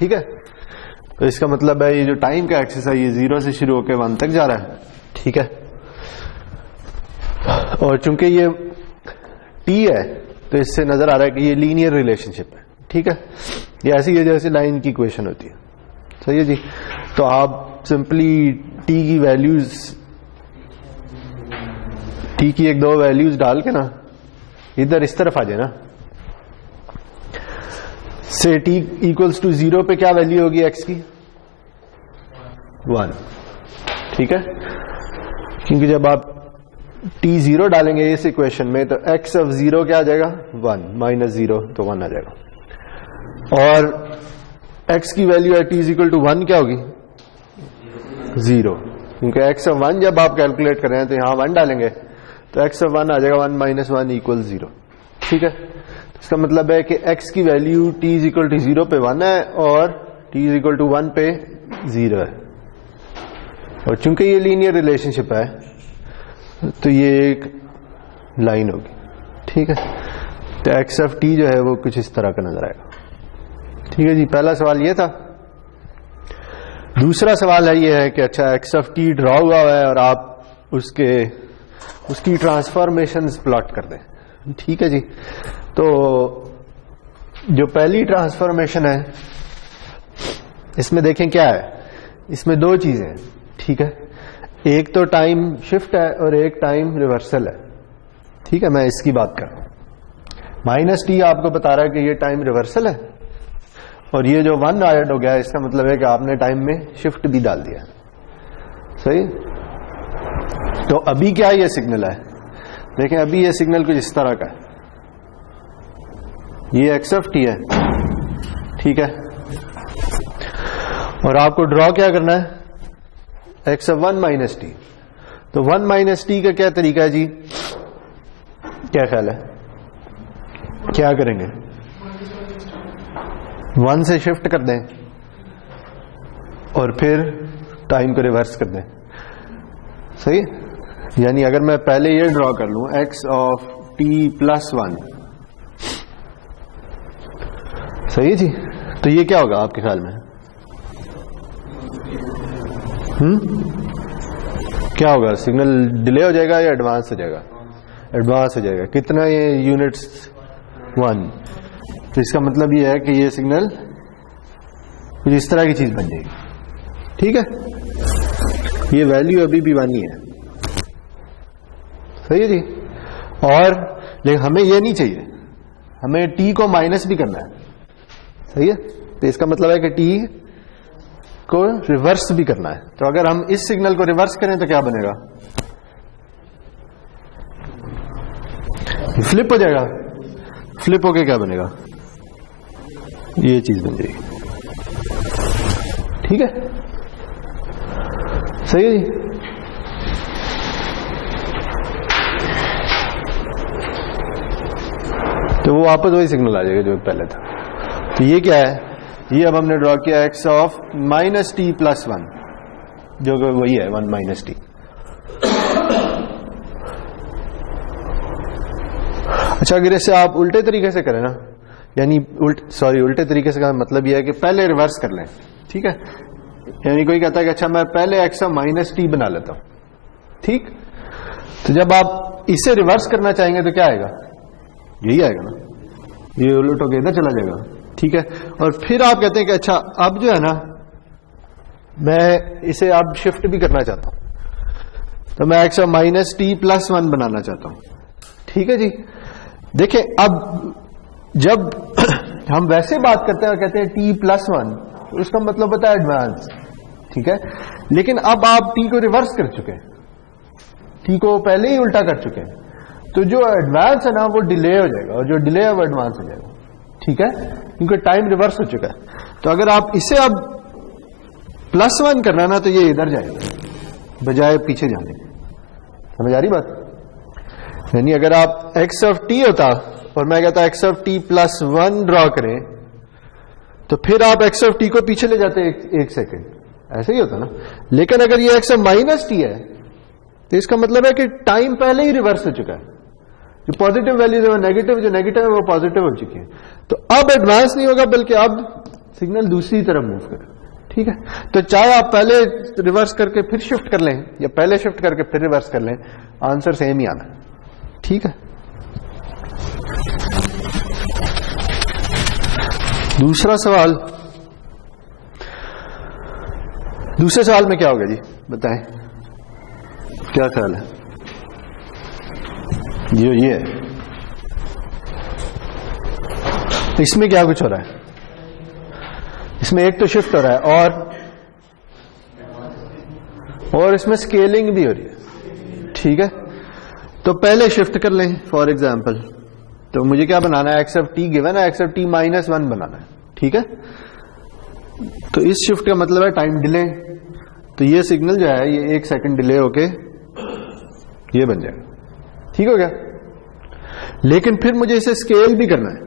ठीक है। तो इसका मतलब है ये जो टाइम का एक्सिस है ये 0 से शुरू होकर 1 तक जा रहा है, ठीक है। और चूंकि ये t है तो इससे नजर आ रहा है कि ये लीनियर रिलेशनशिप है, ठीक है। ये ऐसी है जैसे लाइन की इक्वेशन होती है, सही है जी। तो आप सिंपली t की वैल्यूज, t की एक दो वैल्यूज डाल के ना इधर इस तरफ आ जाए ना, से t इक्वल्स टू 0 पे क्या वैल्यू होगी x की? 1, ठीक है। क्योंकि जब आप t 0 डालेंगे इस इक्वेशन में तो x ऑफ 0 क्या आ जाएगा? 1 माइनस 0 तो 1 आ जाएगा। और x की वैल्यू है t इज इक्वल टू 1 क्या होगी? 0, क्योंकि x ऑफ 1 जब आप कैलकुलेट कर रहे हैं तो यहां 1 डालेंगे तो x ऑफ 1 आ जाएगा 1 माइनस 1 इक्वल 0, ठीक है। इसका मतलब है कि x की value t is equal to 0 पे 1 है और t इज इक्वल टू 1 पे 0 है। और चूंकि ये लीनियर रिलेशनशिप है तो ये एक लाइन होगी, ठीक है। तो x ऑफ t जो है वो कुछ इस तरह का नजर आएगा, ठीक है जी। पहला सवाल ये था। दूसरा सवाल है ये है कि अच्छा x ऑफ t ड्रॉ हुआ है और आप उसकी ट्रांसफॉर्मेशंस प्लॉट कर दें, ठीक है जी। तो जो पहली ट्रांसफॉर्मेशन है इसमें देखें क्या है, इसमें दो चीजें हैं, ठीक है। एक तो टाइम शिफ्ट है और एक टाइम रिवर्सल है, ठीक है। मैं इसकी बात कर रहा हूं। माइनस टी आपको बता रहा है कि ये टाइम रिवर्सल है और ये जो 1 ऐड हो गया है इसका मतलब है कि आपने टाइम में शिफ्ट भी डाल दिया, सही। तो अभी क्या ये सिग्नल है, देखें अभी ये सिग्नल कुछ इस तरह का है, ये x ऑफ t है, ठीक है। और आपको ड्रॉ क्या करना है? x of 1 minus T. तो 1 माइनस टी का क्या तरीका है जी, क्या ख्याल है, क्या करेंगे? 1 से शिफ्ट कर दें और फिर टाइम को रिवर्स कर दें, सही। यानी अगर मैं पहले ये ड्रॉ कर लूं x ऑफ t प्लस 1, सही है जी। तो ये क्या होगा आपके ख्याल में? क्या होगा? सिग्नल डिले हो जाएगा या एडवांस हो जाएगा? एडवांस हो जाएगा। कितना ये यूनिट्स? 1। तो इसका मतलब ये है कि ये सिग्नल कुछ इस तरह की चीज बन जाएगी, ठीक है। ये वैल्यू अभी भी 1 ही है, सही है जी। और लेकिन हमें ये नहीं चाहिए, हमें t को माइनस भी करना है, सही है। तो इसका मतलब है कि t को रिवर्स भी करना है। तो अगर हम इस सिग्नल को रिवर्स करें तो क्या बनेगा? फ्लिप हो जाएगा। फ्लिप होके क्या बनेगा? ये चीज बन जाएगी, ठीक है, सही है जी। तो वो वापस वही सिग्नल आ जाएगा जो पहले था। तो ये क्या है? ये अब हमने ड्रॉ किया x of minus T plus 1, जो कि वही है 1 माइनस टी। अच्छा, अगर इसे आप उल्टे तरीके से करें ना, यानी उल्टे तरीके से का मतलब यह है कि पहले रिवर्स कर लें, ठीक है। यानी कोई कहता है कि अच्छा मैं पहले x ऑफ माइनस टी बना लेता हूं, ठीक। तो जब आप इसे रिवर्स करना चाहेंगे तो क्या आएगा? यही आएगा ना, ये उलट होकर इधर चला जाएगा, ठीक है। और फिर आप कहते हैं कि अच्छा अब जो है ना मैं इसे अब शिफ्ट भी करना चाहता हूं, तो मैं x of minus T plus 1 बनाना चाहता हूं, ठीक है जी। देखिए अब जब हम वैसे बात करते हैं और कहते हैं t प्लस 1, तो इसका मतलब होता है एडवांस, ठीक है। लेकिन अब आप t को रिवर्स कर चुके हैं, t को पहले ही उल्टा कर चुके हैं, तो जो एडवांस है ना वो डिले हो जाएगा और जो डिले है वो एडवांस हो जाएगा, ठीक है, क्योंकि टाइम रिवर्स हो चुका है। तो अगर आप इसे अब प्लस 1 करना ना तो ये इधर जाएगा बजाय पीछे जाने के। समझ आ रही बात? यानी अगर आप x ऑफ t होता और मैं कहता x of t plus 1 draw करें तो फिर आप x ऑफ t को पीछे ले जाते एक सेकेंड, ऐसे ही होता ना। लेकिन अगर ये x ऑफ माइनस t है तो इसका मतलब है कि टाइम पहले ही रिवर्स हो चुका है, जो पॉजिटिव वैल्यूज है वो नेगेटिव, जो नेगेटिव है वो पॉजिटिव हो चुकी है। तो अब एडवांस नहीं होगा बल्कि अब सिग्नल दूसरी तरफ मूव करे। ठीक है, तो चाहे आप पहले रिवर्स करके फिर शिफ्ट कर लें या पहले शिफ्ट करके फिर रिवर्स कर लें, आंसर सेम ही आना। ठीक है, दूसरा सवाल, दूसरे सवाल में क्या होगा जी, बताएं क्या ख्याल है? ये है, इसमें क्या कुछ हो रहा है? इसमें एक तो शिफ्ट हो रहा है और इसमें स्केलिंग भी हो रही है। ठीक है, तो पहले शिफ्ट कर लें फॉर एग्जांपल, तो मुझे क्या बनाना है, एक्स ऑफ टी गिवन है, एक्स ऑफ टी -1 बनाना है। ठीक है, तो इस शिफ्ट का मतलब है टाइम डिले, तो ये सिग्नल जो है ये 1 सेकंड डिले होके ये बन जाएगा। ठीक हो गया, लेकिन फिर मुझे इसे स्केल भी करना है,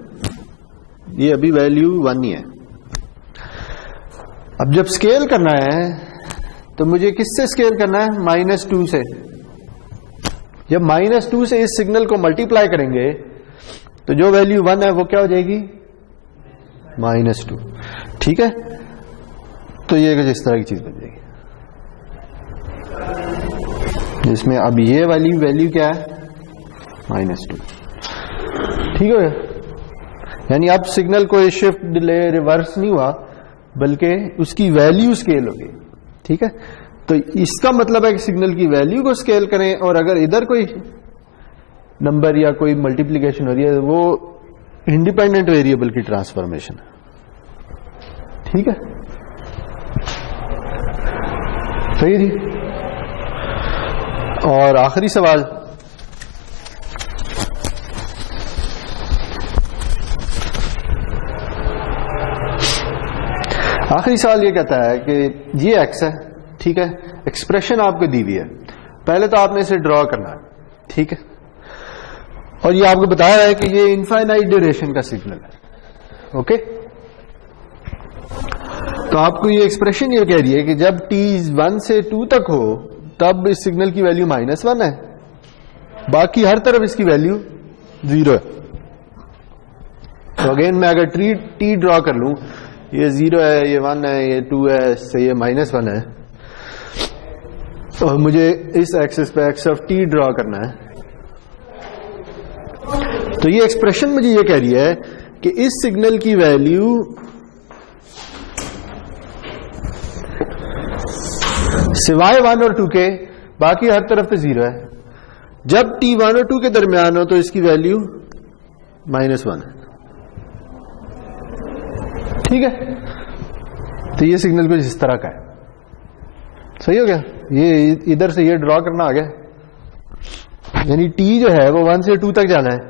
ये अभी वैल्यू 1 ही है। अब जब स्केल करना है तो मुझे किससे स्केल करना है, -2 से। जब -2 से इस सिग्नल को मल्टीप्लाई करेंगे तो जो वैल्यू 1 है वो क्या हो जाएगी, -2। ठीक है, तो ये कुछ इस तरह की चीज बन जाएगी, जिसमें अब ये वाली वैल्यू क्या है, -2। ठीक है, यानी अब सिग्नल को शिफ्ट डिले रिवर्स नहीं हुआ बल्कि उसकी वैल्यू स्केल हो गई। ठीक है, तो इसका मतलब है कि सिग्नल की वैल्यू को स्केल करें, और अगर इधर कोई नंबर या कोई मल्टीप्लिकेशन हो रही है वो इंडिपेंडेंट वेरिएबल की ट्रांसफॉर्मेशन है। ठीक है, सही जी। और आखिरी सवाल, आखिरी सवाल ये कहता है कि ये एक्स है। ठीक है, एक्सप्रेशन आपको दी हुई है, पहले तो आपने इसे ड्रॉ करना है। ठीक है, और ये आपको बताया है कि ये इनफाइनाइट ड्यूरेशन का सिग्नल है। ओके, तो आपको ये एक्सप्रेशन ये कह रही है कि जब t 1 से 2 तक हो तब इस सिग्नल की वैल्यू -1 है, बाकी हर तरफ इसकी वैल्यू 0 है। तो अगेन मैं अगर t ड्रॉ कर लूं, ये 0 है, ये 1 है, ये 2 है, इससे ये -1 है, और मुझे इस एक्सिस पे एक्स ऑफ टी ड्रॉ करना है। तो ये एक्सप्रेशन मुझे ये कह रही है कि इस सिग्नल की वैल्यू सिवाय 1 और 2 के बाकी हर तरफ पे 0 है। जब t 1 और 2 के दरमियान हो तो इसकी वैल्यू -1 है। ठीक है, तो ये सिग्नल कुछ इस तरह का है। सही हो गया, ये इधर से ये ड्रॉ करना आ गया, यानी t जो है वो 1 से 2 तक जाना है,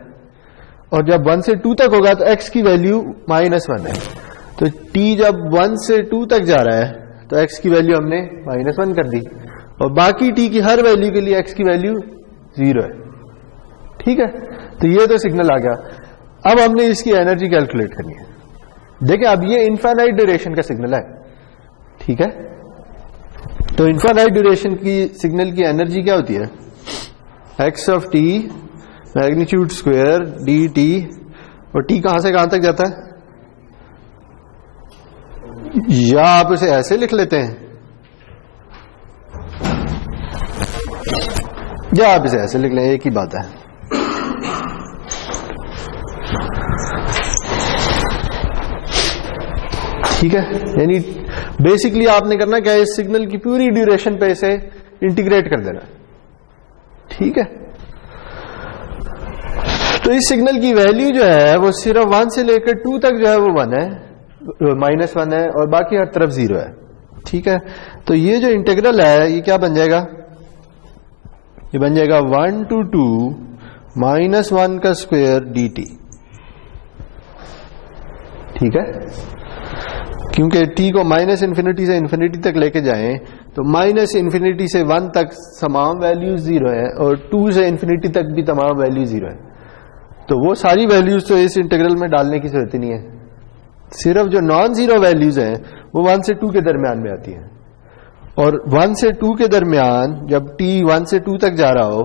और जब 1 से 2 तक होगा तो x की वैल्यू -1 है। तो t जब 1 से 2 तक जा रहा है तो x की वैल्यू हमने -1 कर दी, और बाकी t की हर वैल्यू के लिए x की वैल्यू 0 है। ठीक है, तो ये तो सिग्नल आ गया। अब हमने इसकी एनर्जी कैलकुलेट करनी है। देखिए, अब ये इनफाइनाइट ड्यूरेशन का सिग्नल है। ठीक है, तो इनफाइनाइट ड्यूरेशन की सिग्नल की एनर्जी क्या होती है, x of T magnitude square D T, और टी कहां से कहां तक जाता है, या आप इसे ऐसे लिख लेते हैं, या आप इसे ऐसे लिख लें, एक ही बात है। ठीक है, यानी बेसिकली आपने करना क्या है, इस सिग्नल की पूरी ड्यूरेशन पे इसे इंटीग्रेट कर देना। ठीक है, तो इस सिग्नल की वैल्यू जो है वो सिर्फ 1 से लेकर 2 तक जो है वो 1 है, -1 है, और बाकी हर तरफ 0 है। ठीक है, तो ये जो इंटीग्रल है ये क्या बन जाएगा, ये बन जाएगा 1 to 2 -1 का स्क्वायर dt। ठीक है, क्योंकि t को -∞ से इन्फिनिटी तक लेके जाएं तो -∞ से 1 तक तमाम वैल्यूज 0 है, और 2 से इन्फिनिटी तक भी तमाम वैल्यू 0 है। तो वो सारी वैल्यूज तो इस इंटीग्रल में डालने की जरूरत ही नहीं है, सिर्फ जो नॉन जीरो वैल्यूज हैं वो 1 से 2 के दरमियान में आती हैं, और 1 से 2 के दरमियान जब t 1 से 2 तक जा रहा हो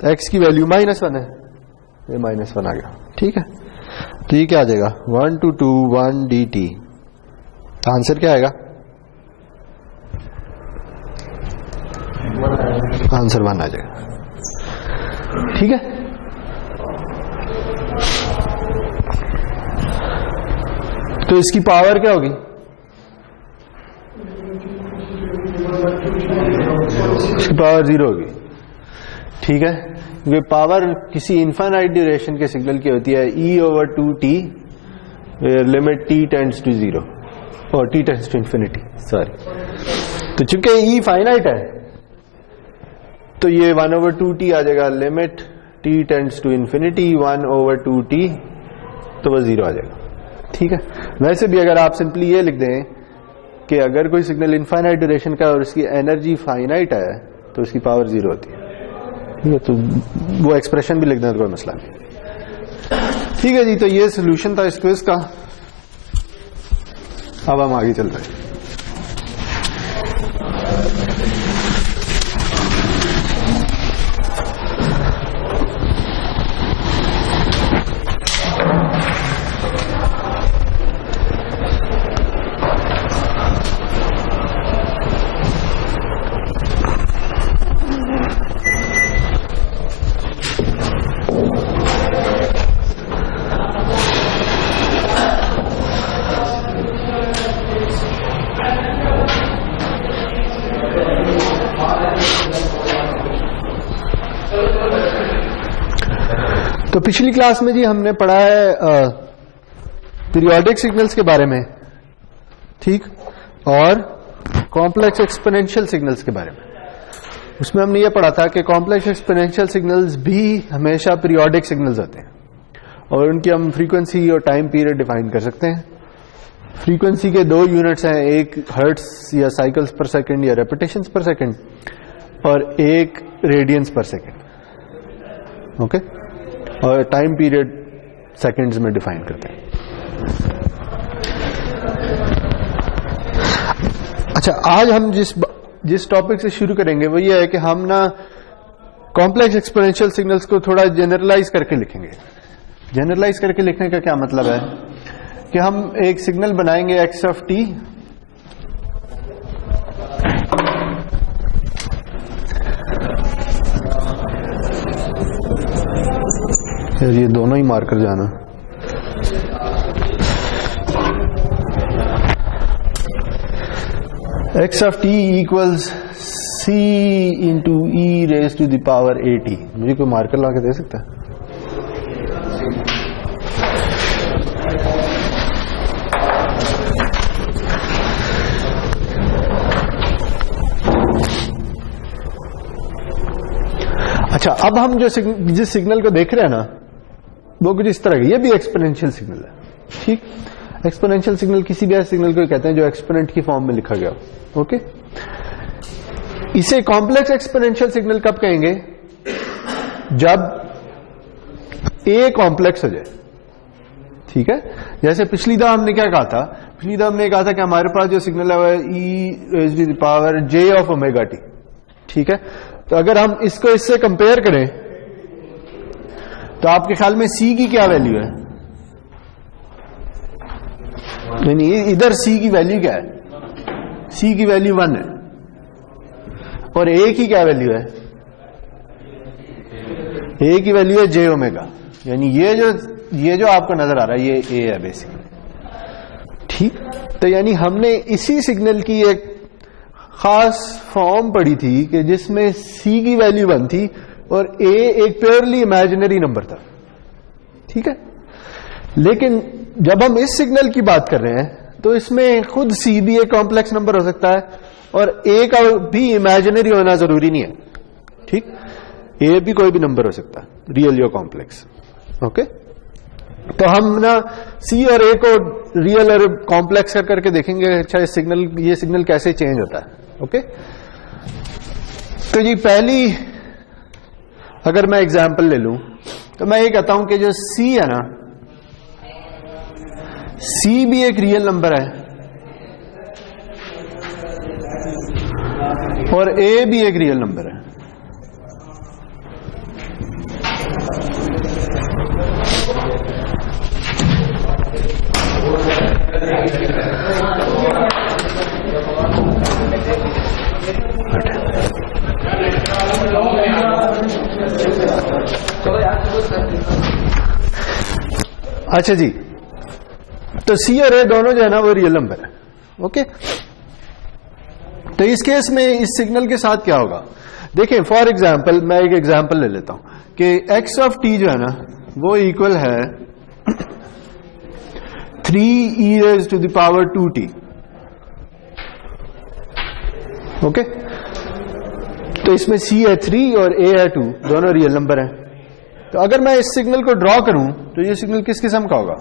तो x की वैल्यू -1 है, ये -1 आ गया। ठीक है, तो ये क्या आ जाएगा, 1 to 2 1 dt आंसर क्या आएगा? आंसर 1 आ जाएगा। ठीक है, तो इसकी पावर क्या होगी? इसकी पावर 0 होगी। ठीक है, वे पावर किसी इनफाइनाइट ड्यूरेशन के सिग्नल की होती है e/2t limit t tends to 0 और t tends to infinity, sorry. तो चूंकि e फाइनाइट है तो ये 1/2t आ जाएगा, limit t tends to infinity 1/2t, तो वह 0 आ जाएगा। ठीक है, वैसे भी अगर आप सिंपली ये लिख दें कि अगर कोई सिग्नल इनफाइनाइट ड्यूरेशन का और उसकी एनर्जी फाइनाइट है तो उसकी पावर 0 होती है। ठीक है, तो वो एक्सप्रेशन भी लिख दें तो कोई मसला नहीं। ठीक है जी, तो ये सोल्यूशन था इस क्विज का। अब हम आगे चल रहे हैं। तो पिछली क्लास में जी हमने पढ़ा है पीरियोडिक सिग्नल्स के बारे में, ठीक, और कॉम्प्लेक्स एक्सपोनेंशियल सिग्नल्स के बारे में। उसमें हमने ये पढ़ा था कि कॉम्प्लेक्स एक्सपोनेंशियल सिग्नल्स भी हमेशा पीरियोडिक सिग्नल्स होते हैं और उनकी हम फ्रीक्वेंसी और टाइम पीरियड डिफाइन कर सकते हैं। फ्रीक्वेंसी के 2 यूनिट्स हैं, एक हर्ट्स या साइकिल्स पर सेकंड या रेपिटेशंस पर सेकंड, और एक रेडियंस पर सेकंड। ओके, और टाइम पीरियड सेकंड्स में डिफाइन करते हैं। अच्छा, आज हम जिस टॉपिक से शुरू करेंगे वो ये है कि हम ना कॉम्प्लेक्स एक्सपोनेंशियल सिग्नल्स को थोड़ा जनरलाइज करके लिखेंगे। जनरलाइज करके लिखने का क्या मतलब है कि हम एक सिग्नल बनाएंगे x ऑफ t, ये दोनों ही मार्कर जाना, x of t equals c into e raise to the power at। मुझे कोई मार्कर ला के दे सकता है? अच्छा, अब हम जिस सिग्नल को देख रहे हैं ना वो कुछ इस तरह का, ये भी एक्सपोनेंशियल सिग्नल है। ठीक, एक्सपोनेंशियल सिग्नल किसी भी ऐसे सिग्नल को कहते हैं जो एक्सपोनेंट की फॉर्म में लिखा गया हो। ओके, इसे कॉम्प्लेक्स एक्सपोनेंशियल सिग्नल कब कहेंगे? जब ए कॉम्प्लेक्स हो जाए। ठीक है, जैसे पिछली दफा हमने क्या कहा था? पिछली दफा हमने कहा था कि हमारे पास जो सिग्नल है वो e raise to the power j of omega t. ठीक है, तो अगर हम इसको इससे कंपेयर करें तो आपके ख्याल में c की क्या वैल्यू है? नहीं, इधर c की वैल्यू क्या है? c की वैल्यू 1 है, और a की क्या वैल्यू है? a की वैल्यू है j ओमेगा, यानी ये जो आपको नजर आ रहा है ये a है बेसिकली। ठीक, तो यानी हमने इसी सिग्नल की एक खास फॉर्म पढ़ी थी कि जिसमें c की वैल्यू 1 थी और a एक प्योरली इमेजिनरी नंबर था। ठीक है, लेकिन जब हम इस सिग्नल की बात कर रहे हैं तो इसमें खुद c भी एक कॉम्प्लेक्स नंबर हो सकता है और a का भी इमेजिनरी होना जरूरी नहीं है। ठीक, a भी कोई भी नंबर हो सकता है, रियल या कॉम्प्लेक्स। ओके, तो हम ना c और a को रियल और कॉम्प्लेक्स करके देखेंगे। अच्छा, ये सिग्नल कैसे चेंज होता है। ओके, तो जी पहली अगर मैं एग्जांपल ले लूं तो मैं ये कहता हूं कि जो c है ना, c भी एक रियल नंबर है और a भी एक रियल नंबर है। अच्छा जी, तो सी और ए दोनों जो है ना वो रियल नंबर है। ओके, तो इस केस में इस सिग्नल के साथ क्या होगा, देखिए फॉर एग्जांपल मैं एक एग्जांपल ले लेता हूं कि एक्स ऑफ टी जो है ना वो इक्वल है 3e raised to the power 2t। Okay, तो इसमें c है 3 और a है 2, दोनों रियल नंबर हैं। तो अगर मैं इस सिग्नल को ड्रॉ करूं तो ये सिग्नल किस किस्म का होगा,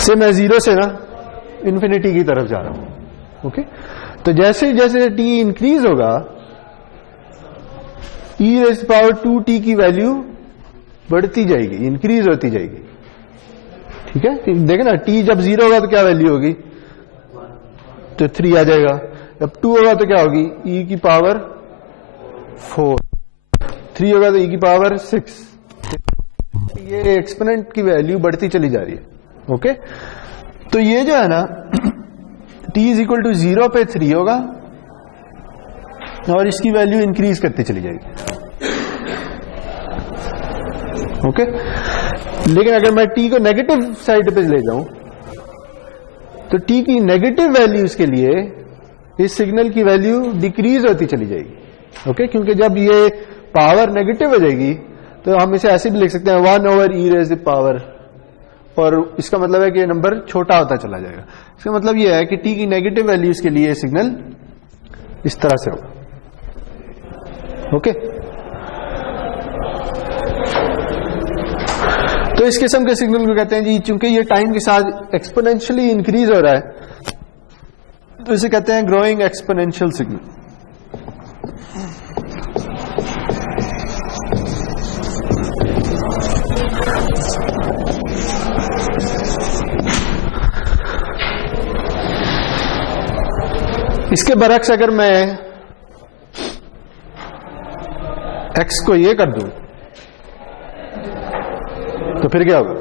से मैं 0 से ना इन्फिनिटी की तरफ जा रहा हूं। ओके, तो जैसे जैसे t इंक्रीज होगा e raised power 2t की वैल्यू बढ़ती जाएगी, इंक्रीज होती जाएगी। ठीक है, देखें ना t जब 0 होगा तो क्या वैल्यू होगी, तो 3 आ जाएगा। जब 2 होगा तो क्या होगी, e की पावर 4, 3 होगा तो e की पावर 6। ये एक्सपोनेंट की वैल्यू बढ़ती चली जा रही है। ओके, तो ये जो है ना t इज इक्वल टू 0 पे 3 होगा और इसकी वैल्यू इंक्रीज करती चली जाएगी। ओके, लेकिन अगर मैं t को नेगेटिव साइड पे ले जाऊं तो t की नेगेटिव वैल्यूज के लिए इस सिग्नल की वैल्यू डिक्रीज होती चली जाएगी। ओके, क्योंकि जब ये पावर नेगेटिव हो जाएगी तो हम इसे ऐसे भी लिख सकते हैं 1 over e raised पावर, और इसका मतलब है कि ये नंबर छोटा होता चला जाएगा। इसका मतलब ये है कि t की नेगेटिव वैल्यूज के लिए सिग्नल इस तरह से होगा। ओके, तो इस किस्म के सिग्नल को कहते हैं जी, चूंकि ये टाइम के साथ एक्सपोनेंशियली इंक्रीज हो रहा है तो इसे कहते हैं ग्रोइंग एक्सपोनेंशियल सिग्नल। इसके बरक्स अगर मैं x को ये कर दूं तो फिर क्या होगा,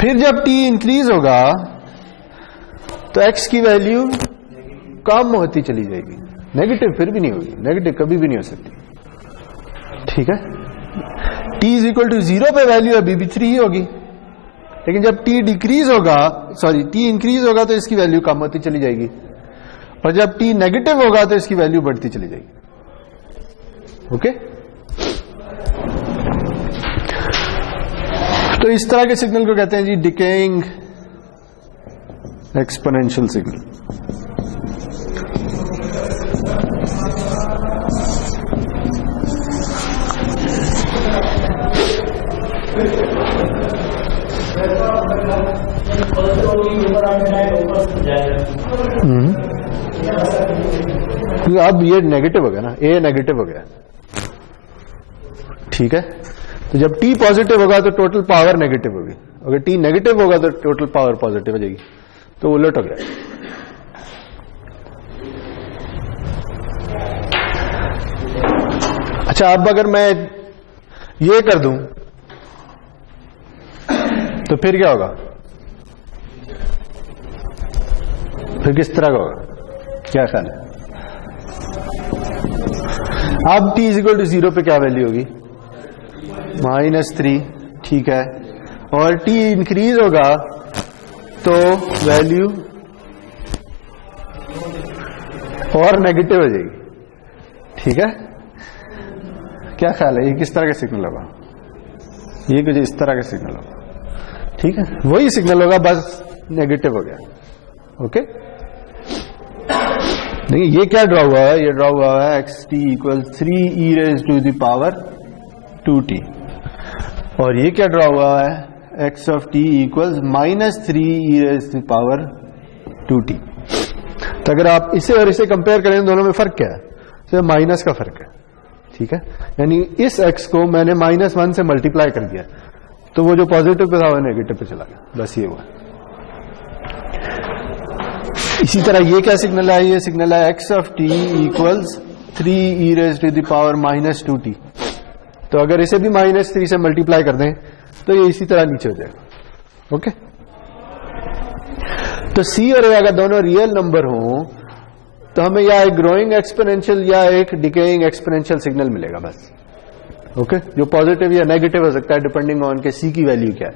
फिर जब t इंक्रीज होगा तो x की वैल्यू कम होती चली जाएगी, नेगेटिव फिर भी नहीं होगी, नेगेटिव कभी भी नहीं हो सकती। ठीक है, t इज इक्वल टू 0 पे वैल्यू अभी भी 3 ही होगी, लेकिन जब t डिक्रीज होगा, सॉरी t इंक्रीज होगा तो इसकी वैल्यू कम होती चली जाएगी, और जब t नेगेटिव होगा तो इसकी वैल्यू बढ़ती चली जाएगी। ओके, तो इस तरह के सिग्नल को कहते हैं जी डिकेइंग एक्सपोनेंशियल सिग्नल। अब ये नेगेटिव हो गया ना, a नेगेटिव हो गया। ठीक है, तो जब t पॉजिटिव होगा तो टोटल पावर नेगेटिव होगी, अगर t नेगेटिव होगा तो टोटल पावर पॉजिटिव हो जाएगी, तो उलट हो गया। अच्छा, अब अगर मैं ये कर दूं तो फिर क्या होगा, फिर किस तरह का होगा, क्या ख्याल है? अब t इज इक्वल टू 0 पे क्या वैल्यू होगी, -3। ठीक है, और t इंक्रीज होगा तो वैल्यू और नेगेटिव हो जाएगी। ठीक है, क्या ख्याल है, ये किस तरह का सिग्नल होगा, ये कुछ इस तरह का सिग्नल होगा। ठीक है, वही सिग्नल होगा, बस नेगेटिव हो गया। ओके, देखिए ये क्या ड्रॉ हुआ है, ये ड्रॉ हुआ है x T equal 3e raised to the power 2t, और ये क्या ड्रॉ हुआ है x of T equals -3e raised to the power 2t। तो अगर आप इसे और इसे कंपेयर करें, दोनों में फर्क क्या है, सिर्फ माइनस का फर्क है। ठीक है, यानी इस x को मैंने -1 से मल्टीप्लाई कर दिया तो वो जो पॉजिटिव पे था वो नेगेटिव पे चला गया, बस ये हुआ। इसी तरह ये क्या सिग्नल है, ये सिग्नल है x of T equals 3e raised to the power -2t। तो अगर इसे भी -3 से मल्टीप्लाई कर दें तो ये इसी तरह नीचे हो जाएगा। ओके, तो सी और ए अगर दोनों रियल नंबर हों तो हमें या एक ग्रोइंग एक्सपोनेंशियल या एक डिकेइंग एक्सपोनेंशियल सिग्नल मिलेगा बस। ओके, जो पॉजिटिव या नेगेटिव हो सकता है डिपेंडिंग ऑन के सी की वैल्यू क्या है।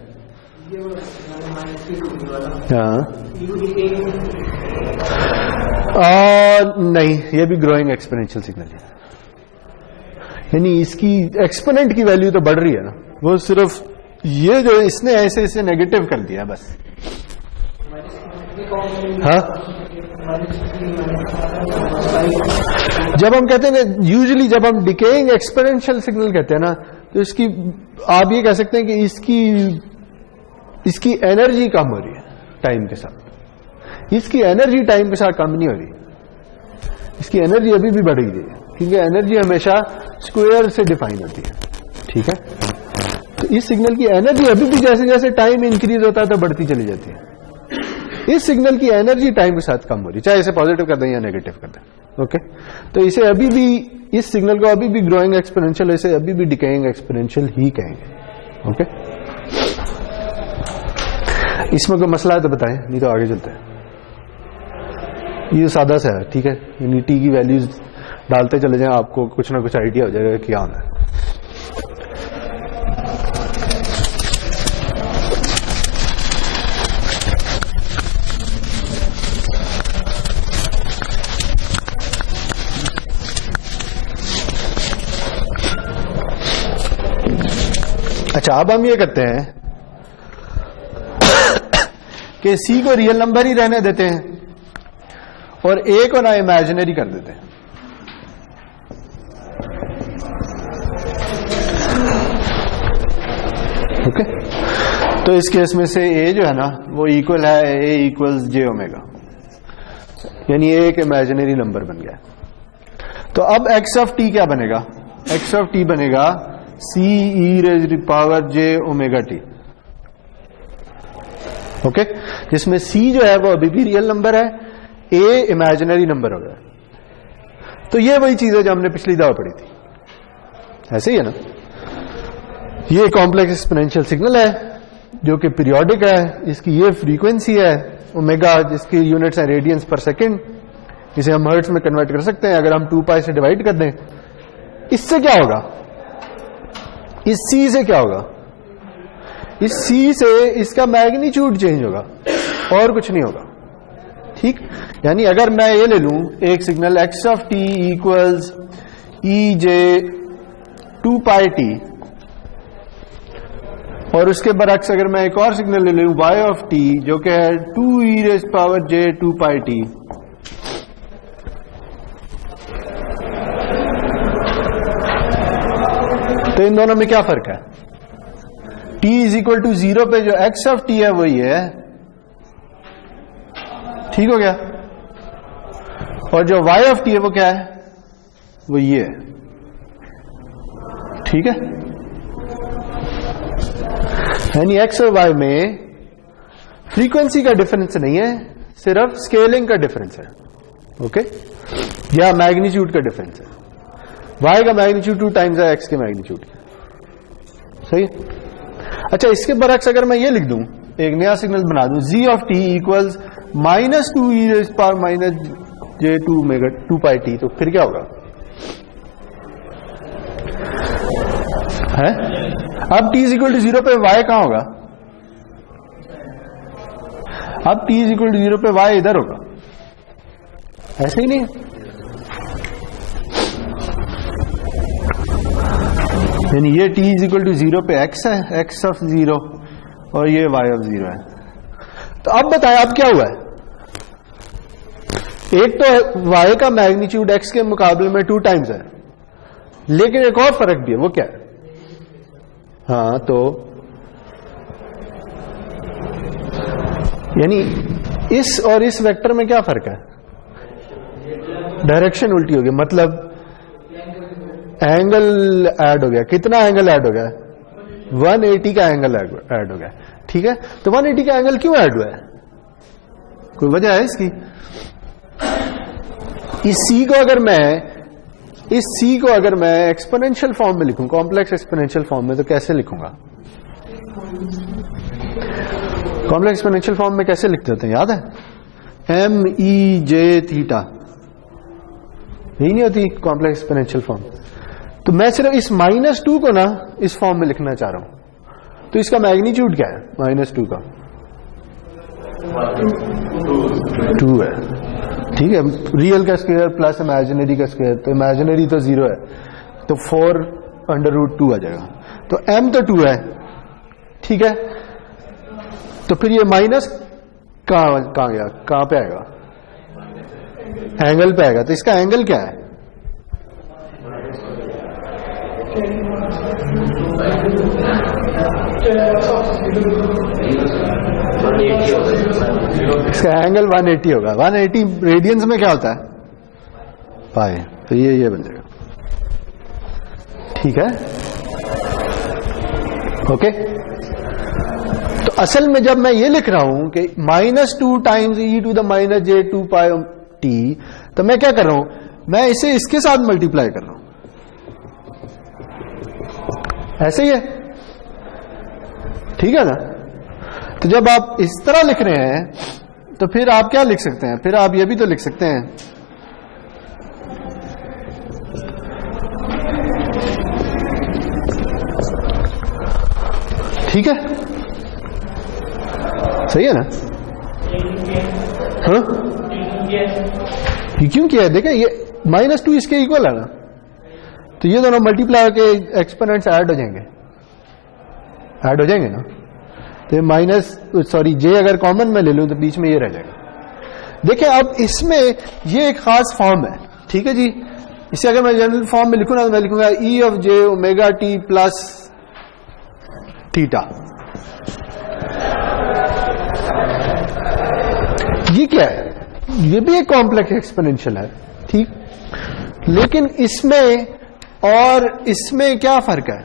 नहीं, ये भी ग्रोइंग एक्सपोनेंशियल सिग्नल है, यानी इसकी एक्सपोनेंट की वैल्यू तो बढ़ रही है ना, वो सिर्फ ये जो इसने ऐसे इसे नेगेटिव कर दिया बस। हाँ, जब हम कहते हैं ना, यूजुअली जब हम डिकेइंग एक्सपोनेंशियल सिग्नल कहते हैं ना, तो इसकी आप ये कह सकते हैं कि इसकी एनर्जी कम हो रही है टाइम के साथ। इसकी एनर्जी टाइम के साथ कम नहीं हो रही, इसकी एनर्जी अभी भी बढ़ रही है, क्योंकि एनर्जी हमेशा स्क्वायर से डिफाइन होती है। ठीक है, तो इस सिग्नल की एनर्जी अभी भी जैसे जैसे टाइम इंक्रीज होता है तो बढ़ती चली जाती है। इस सिग्नल की एनर्जी टाइम के साथ कम हो रही, चाहे इसे पॉजिटिव कर दें या नेगेटिव कर दें। ओके, तो इसे अभी भी, इस सिग्नल को अभी भी ग्रोइंग एक्सपोनेंशियल, इसे अभी भी डिकेइंग एक्सपोनेंशियल ही कहेंगे। ओके, इसमें कोई मसला है तो बताएं, नहीं तो आगे चलते हैं। ये सादा सा है, ठीक है, यानी टी की वैल्यूज डालते चले जाएं, आपको कुछ ना कुछ आइडिया हो जाएगा क्या होना है। अच्छा, अब हम ये करते हैं कि सी को रियल नंबर ही रहने देते हैं और ए को ना इमेजिनरी कर देते हैं। ओके, तो इस केस में से ए जो है ना वो इक्वल है ए इक्वल्स जे ओमेगा, यानी ए एक इमेजिनरी नंबर बन गया। तो अब एक्स ऑफ टी क्या बनेगा? एक्स ऑफ टी बनेगा C E raise to power J omega T. Okay, जिसमें सी जो है वो अभी भी रियल नंबर है, ए इमेजिनरी नंबर हो गया। तो ये वही चीज है जो हमने पिछली दफा पढ़ी थी, ऐसे ही है ना। ये कॉम्प्लेक्स एक्सपोनेंशियल सिग्नल है जो कि पीरियोडिक है, इसकी ये फ्रीक्वेंसी है ओमेगा, जिसकी यूनिट्स है रेडियंस पर सेकंड, इसे हम हर्ट्ज में कन्वर्ट कर सकते हैं अगर हम 2 पाई से डिवाइड कर दें। इससे क्या होगा? इस सी से क्या होगा? इस सी से इसका मैग्नीट्यूड चेंज होगा और कुछ नहीं होगा। ठीक, यानी अगर मैं ये ले लूं एक signal x of T equals E J 2 pi T, और उसके बरक्स अगर मैं एक और सिग्नल ले लूं वाई ऑफ टी जो कि है 2 ई रेज़ पावर जे 2 पाई टी, तो इन दोनों में क्या फर्क है? t इज इक्वल टू 0 पे जो x ऑफ t है वो ये है, ठीक हो गया, और जो y ऑफ t है वो क्या है? वो ये है। ठीक है, यानी x और y में फ्रीक्वेंसी का डिफरेंस नहीं है, सिर्फ स्केलिंग का डिफरेंस है। ओके, या मैग्नीट्यूड का डिफरेंस है। y का मैग्नीट्यूड 2 टाइम्स है x के मैग्नीट्यूड। सही है। अच्छा, इसके बरक्स अगर मैं ये लिख दूं, एक नया सिग्नल बना दूं, z of t equals -2 e rays power minus J 2 omega 2 pi T, तो फिर क्या होगा? है, अब t इज इक्वल टू 0 पे y कहां होगा? अब t इज इक्वल टू 0 पे y इधर होगा, ऐसे ही नहीं? यानी ये t इज इक्वल टू 0 पे x है, x ऑफ 0, और ये y ऑफ 0 है। तो अब बताएं अब क्या हुआ है? एक तो y का मैग्नीट्यूड x के मुकाबले में 2 टाइम्स है, लेकिन एक और फर्क भी है, वो क्या है? हाँ, तो यानी इस और इस वेक्टर में क्या फर्क है? डायरेक्शन उल्टी हो गई, मतलब एंगल ऐड हो गया। कितना एंगल ऐड हो गया? 180 का एंगल ऐड हो गया। ठीक है, तो 180 का एंगल क्यों ऐड हुआ है? कोई वजह है इसकी? इस सी को अगर मैं एक्सपोनेंशियल फॉर्म में लिखूं, कॉम्प्लेक्स एक्सपोनेंशियल फॉर्म में, तो कैसे लिखूंगा? कॉम्प्लेक्स एक्सपोनेंशियल फॉर्म में कैसे लिखते होते हैं, याद है? एम ई जे थीटा, यही नहीं होती कॉम्प्लेक्स एक्सपोनेंशियल फॉर्म। तो मैं सिर्फ इस -2 को ना इस फॉर्म में लिखना चाह रहा हूं। तो इसका मैग्नीट्यूड क्या है? -2 का 2 है, ठीक है। रियल का स्क्वायर प्लस इमेजिनरी का स्क्वायर, तो इमेजिनरी तो 0 है, तो 4√2 आ जाएगा। तो m तो 2 है, ठीक है। तो फिर ये माइनस कहां गया, कहां पे आएगा? एंगल पे आएगा। तो इसका एंगल क्या है? इसका एंगल 180 होगा। 180 रेडियंस में क्या होता है? पाई। तो ये बन जाएगा, ठीक है, ओके। तो असल में जब मैं ये लिख रहा हूं कि -2 times e to the -j2 pi t, तो मैं क्या कर रहा हूं? मैं इसे इसके साथ मल्टीप्लाई कर रहा हूं, ऐसे ही है, ठीक है ना। तो जब आप इस तरह लिख रहे हैं तो फिर आप क्या लिख सकते हैं? फिर आप ये भी तो लिख सकते हैं, ठीक है, सही है ना? हाँ, ये क्यों किया है? देखें, ये -2 इसके इक्वल है ना, तो ये दोनों मल्टीप्लाई के एक्सपोनेंट्स ऐड हो जाएंगे ना। तो जे अगर कॉमन में ले लूं तो बीच में ये रह जाएगा। देखिए, अब इसमें ये एक खास फॉर्म है, ठीक है जी। इसे अगर मैं जनरल फॉर्म में लिखूं ना, तो मैं लिखूंगा e of j omega t plus theta. ये क्या है? ये भी एक कॉम्प्लेक्स एक्सपोनेंशियल है, ठीक। लेकिन इसमें और इसमें क्या फर्क है?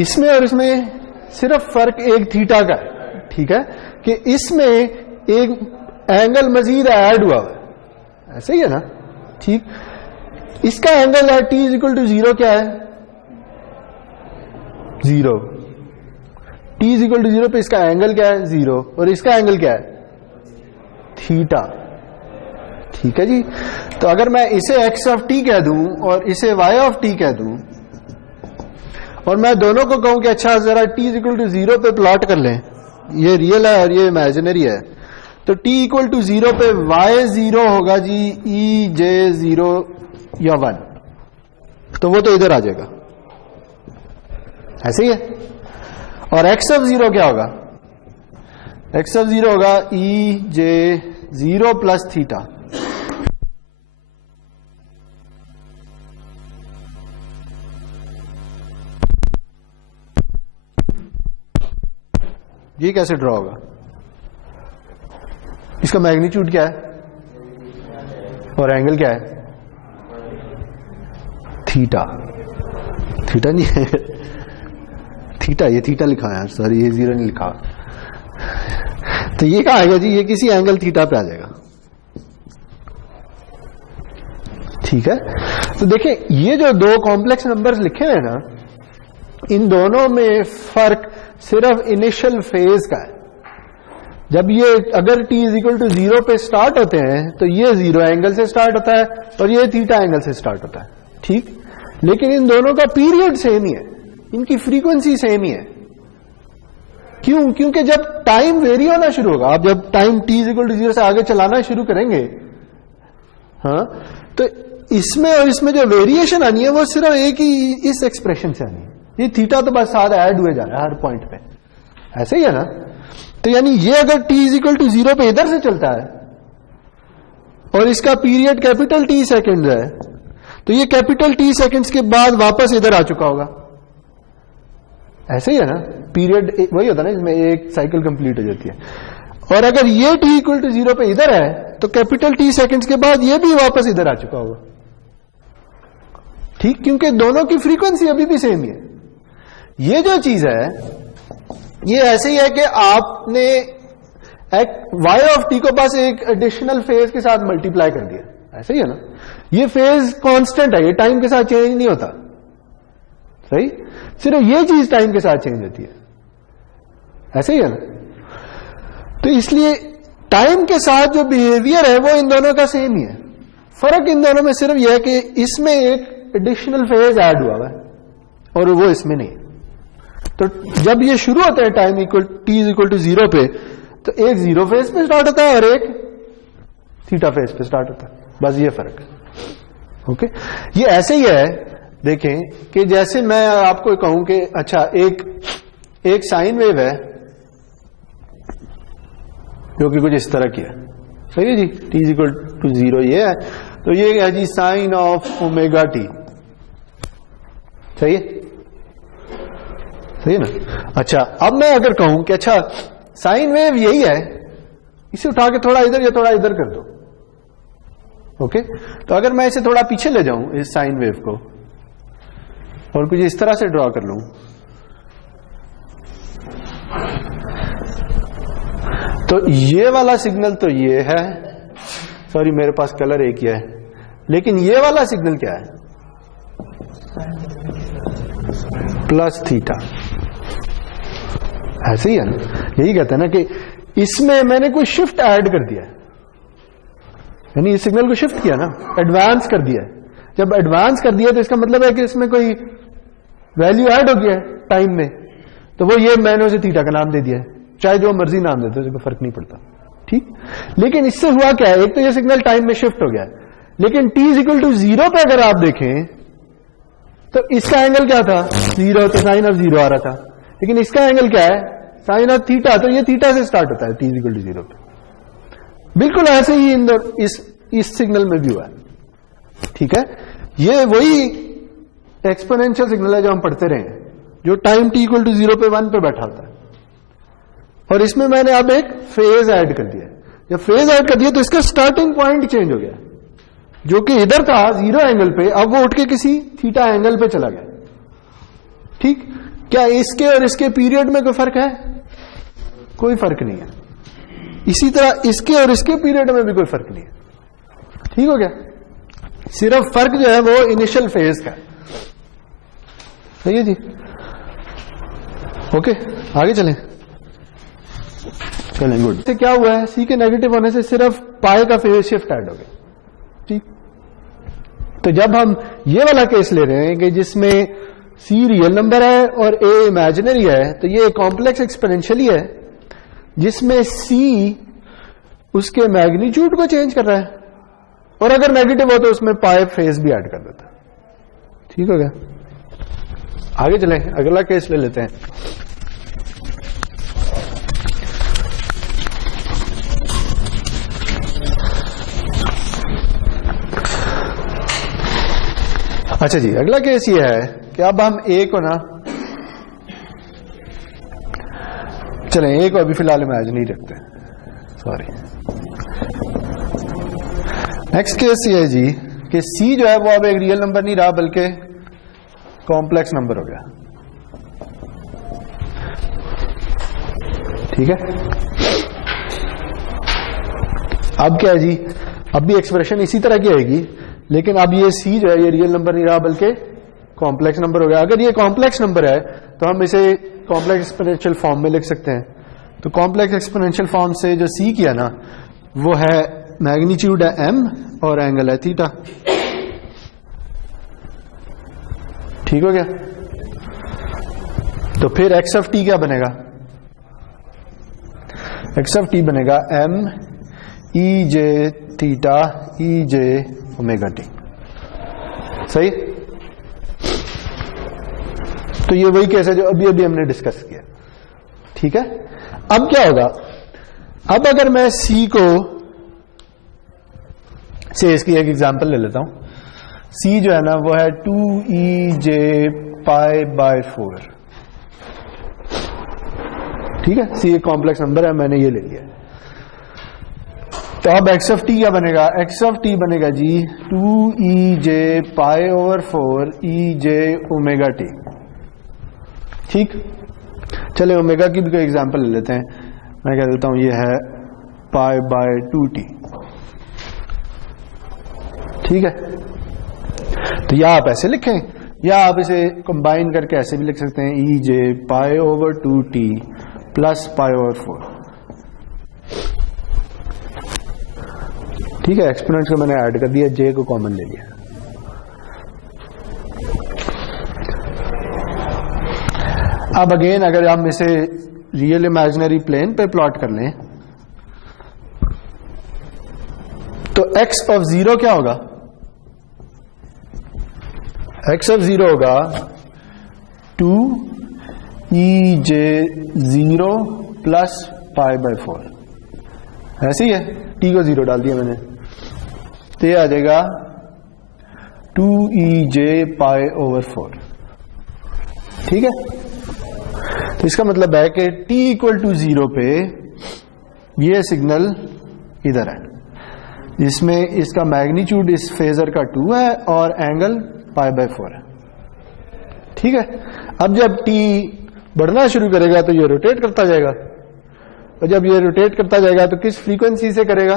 इसमें और इसमें सिर्फ फर्क एक थीटा का है, ठीक है, कि इसमें एक एंगल मजीद ऐड हुआ है, ऐसे ही है ना, ठीक। इसका एंगल है t = 0, क्या है? 0। t = 0 पे इसका एंगल क्या है? 0। और इसका एंगल क्या है? थीटा, ठीक है जी। तो अगर मैं इसे x ऑफ t कह दूं और इसे y ऑफ t कह दूं, और मैं दोनों को कहूं कि अच्छा जरा t = 0 पे प्लॉट कर लें, ये रियल है और ये इमेजिनरी है, तो t = 0 पे y 0 होगा जी, e j 0 या 1, तो वो तो इधर आ जाएगा, ऐसे ही है। और x ऑफ 0 क्या होगा? x ऑफ 0 होगा e j 0 प्लस थीटा। ये कैसे ड्रॉ होगा? इसका मैग्नीट्यूड क्या है और एंगल क्या है? थीटा। थीटा नहीं है, थीटा, ये थीटा लिखा है, सॉरी ये 0 नहीं लिखा। तो ये कहाँ आएगा जी? ये किसी एंगल थीटा पे आ जाएगा, ठीक है। तो देखिए, ये जो दो कॉम्प्लेक्स नंबर्स लिखे हैं ना, इन दोनों में फर्क सिर्फ इनिशियल फेज का है। जब ये अगर t = 0 पे स्टार्ट होते हैं तो ये 0 एंगल से स्टार्ट होता है और ये थीटा एंगल से स्टार्ट होता है, ठीक। लेकिन इन दोनों का पीरियड सेम ही है, इनकी फ्रीक्वेंसी सेम ही है। क्यों? क्योंकि जब टाइम वेरी होना शुरू होगा, आप जब टाइम t = 0 से आगे चलाना शुरू करेंगे, हाँ, तो इसमें और इसमें जो वेरिएशन आनी है वो सिर्फ एक ही इस एक्सप्रेशन से आनी है। ये थीटा तो बस साथ ऐड हुए जा रहा है हर पॉइंट पे, ऐसे ही है ना। तो यानी ये अगर t = 0 पे इधर से चलता है और इसका पीरियड कैपिटल T सेकेंड है, तो ये कैपिटल T सेकेंड्स के बाद वापस इधर आ चुका होगा, ऐसे ही है ना। पीरियड वही होता है ना, इसमें एक साइकिल कंप्लीट हो जाती है। और अगर ये t = 0 पे इधर है तो कैपिटल T सेकेंड्स के बाद ये भी वापस इधर आ चुका होगा, ठीक, क्योंकि दोनों की फ्रीक्वेंसी अभी भी सेम ही है। ये जो चीज है ये ऐसे ही है कि आपने y ऑफ t को बस एक एडिशनल फेज के साथ मल्टीप्लाई कर दिया, ऐसे ही है ना। ये फेज कांस्टेंट है, ये टाइम के साथ चेंज नहीं होता, सही। सिर्फ ये चीज टाइम के साथ चेंज होती है, ऐसे ही है ना। तो इसलिए टाइम के साथ जो बिहेवियर है वो इन दोनों का सेम ही है। फर्क इन दोनों में सिर्फ यह है कि इसमें एक एडिशनल फेज ऐड हुआ है और वो इसमें नहीं। तो जब ये शुरू होता है time equal t equal to 0 पे, तो एक 0 फेज पे स्टार्ट होता है और एक थीटा फेज पे स्टार्ट होता है, बस ये फर्क है। ओके, ये ऐसे ही है। देखें कि जैसे मैं आपको कहूं कि अच्छा एक साइन वेव है जो कि कुछ इस तरह की है, सही है जी, t इक्वल टू 0 ये है, तो ये है जी साइन ऑफ ओमेगा टी, सही है, सही है ना। अच्छा, अब मैं अगर कहूं कि अच्छा साइन वेव यही है, इसे उठा के थोड़ा इधर या थोड़ा इधर कर दो। ओके, तो अगर मैं इसे थोड़ा पीछे ले जाऊं इस साइन वेव को और कुछ इस तरह से ड्रॉ कर लूं, तो ये वाला सिग्नल तो ये है, सॉरी मेरे पास कलर एक ही है, लेकिन ये वाला सिग्नल क्या है, प्लस थीटा, ऐसे ही है ना। यही कहते हैं ना कि इसमें मैंने कोई शिफ्ट ऐड कर दिया, यानी इस सिग्नल को शिफ्ट किया ना, एडवांस कर दिया। जब एडवांस कर दिया तो इसका मतलब है कि इसमें कोई वैल्यू ऐड हो गया टाइम में, तो वो ये मैंने उसे थीटा का नाम दे दिया, चाहे जो मर्जी नाम देते उसको फर्क नहीं पड़ता, ठीक। लेकिन इससे हुआ क्या है, एक तो ये सिग्नल टाइम में शिफ्ट हो गया, लेकिन t इक्वल टू 0 पे अगर आप देखें तो इसका एंगल क्या था, 0, तो साइन ऑफ 0 आ रहा था, लेकिन इसका एंगल क्या है, साइन ऑफ थीटा, तो ये थीटा से स्टार्ट होता है t इक्वल टू 0 पे। बिल्कुल ऐसे ही इस सिग्नल में भी हुआ है, ठीक है। ये वही एक्सपोनेंशियल सिग्नल है जो हम पढ़ते रहे, जो टाइम t इक्वल टू 0 पे 1 पे बैठा होता है, और इसमें मैंने अब एक फेज ऐड कर दिया। जब फेज ऐड कर दिया तो इसका स्टार्टिंग पॉइंट चेंज हो गया, जो कि इधर था 0 एंगल पे, अब वो उठ के किसी थीटा एंगल पे चला गया, ठीक। क्या इसके और इसके पीरियड में कोई फर्क है, कोई फर्क नहीं है। इसी तरह इसके और इसके पीरियड में भी कोई फर्क नहीं है, ठीक हो गया। सिर्फ फर्क जो है वो इनिशियल फेज का है, सही है जी। ओके, आगे चलें, गुड। तो क्या हुआ है, सी के नेगेटिव होने से सिर्फ पाई का फेज शिफ्ट ऐड हो गया, ठीक। तो जब हम ये वाला केस ले रहे हैं कि जिसमें सी रियल नंबर है और ए इमेजिनरी है, तो ये कॉम्प्लेक्स एक्सपोनेंशियली है जिसमें सी उसके मैग्नीट्यूड को चेंज कर रहा है, और अगर नेगेटिव हो तो उसमें पाई फेज भी ऐड कर देता है, ठीक हो गया। आगे चलें, अगला केस ले लेते हैं। अच्छा जी, अगला केस ये है कि अब हम ए को ना, चलें ए को अभी फिलहाल इमेजिनरी रखते हैं, सॉरी। नेक्स्ट केस ये है जी कि सी जो है वो अब एक रियल नंबर नहीं रहा बल्कि कॉम्प्लेक्स नंबर हो गया, ठीक है। अब क्या है जी, अब भी एक्सप्रेशन इसी तरह की आएगी, लेकिन अब ये सी जो है ये रियल नंबर नहीं रहा बल्कि कॉम्प्लेक्स नंबर हो गया। अगर ये कॉम्प्लेक्स नंबर है तो हम इसे कॉम्प्लेक्स एक्सपोनेंशियल फॉर्म में लिख सकते हैं। तो कॉम्प्लेक्स एक्सपोनेंशियल फॉर्म से जो सी किया ना, वो है मैग्नीट्यूड है m और एंगल है थीटा, ठीक हो गया। तो फिर एक्स ऑफ टी क्या बनेगा, एक्स ऑफ टी बनेगा m ई जे थीटा ई जे ओमेगा टी, सही। तो ये वही केस है जो अभी अभी हमने डिस्कस किया, ठीक है। अब क्या होगा, अब अगर मैं सी को से इसकी एक एग्जांपल ले लेता हूं। सी जो है ना वो है 2e j पाई बाय 4, ठीक है। सी एक कॉम्प्लेक्स नंबर है, मैंने ये ले लिया। तो अब एक्स ऑफ टी क्या बनेगा, एक्स ऑफ टी बनेगा जी 2e j पाई over 4 e j omega t, ठीक। चले ओमेगा की भी कोई एग्जांपल ले लेते हैं। मैं कह देता हूं ये है पाई बाय 2t, ठीक है। तो या आप ऐसे लिखें या आप इसे कंबाइन करके ऐसे भी लिख सकते हैं, E J pi over 2t plus pi over 4। ठीक है, एक्सपोनेंट्स को मैंने ऐड कर दिया, जे को कॉमन ले लिया। अब अगेन अगर हम इसे रियल इमेजिनरी प्लेन पे प्लॉट कर लें तो x ऑफ 0 क्या होगा? x ऑफ 0 होगा 2e(j0) प्लस पाई बाय 4। ऐसे ही है, t को 0 डाल दिया मैंने, तो ये आ जाएगा 2e(j पाई ओवर 4। ठीक है, तो इसका मतलब है कि t इक्वल टू 0 पे ये सिग्नल इधर है, जिसमें इसका मैग्नीट्यूड इस फेजर का 2 है और एंगल पाई बाय 4 है। ठीक है, अब जब t बढ़ना शुरू करेगा तो ये रोटेट करता जाएगा, और जब ये रोटेट करता जाएगा तो किस फ्रीक्वेंसी से करेगा?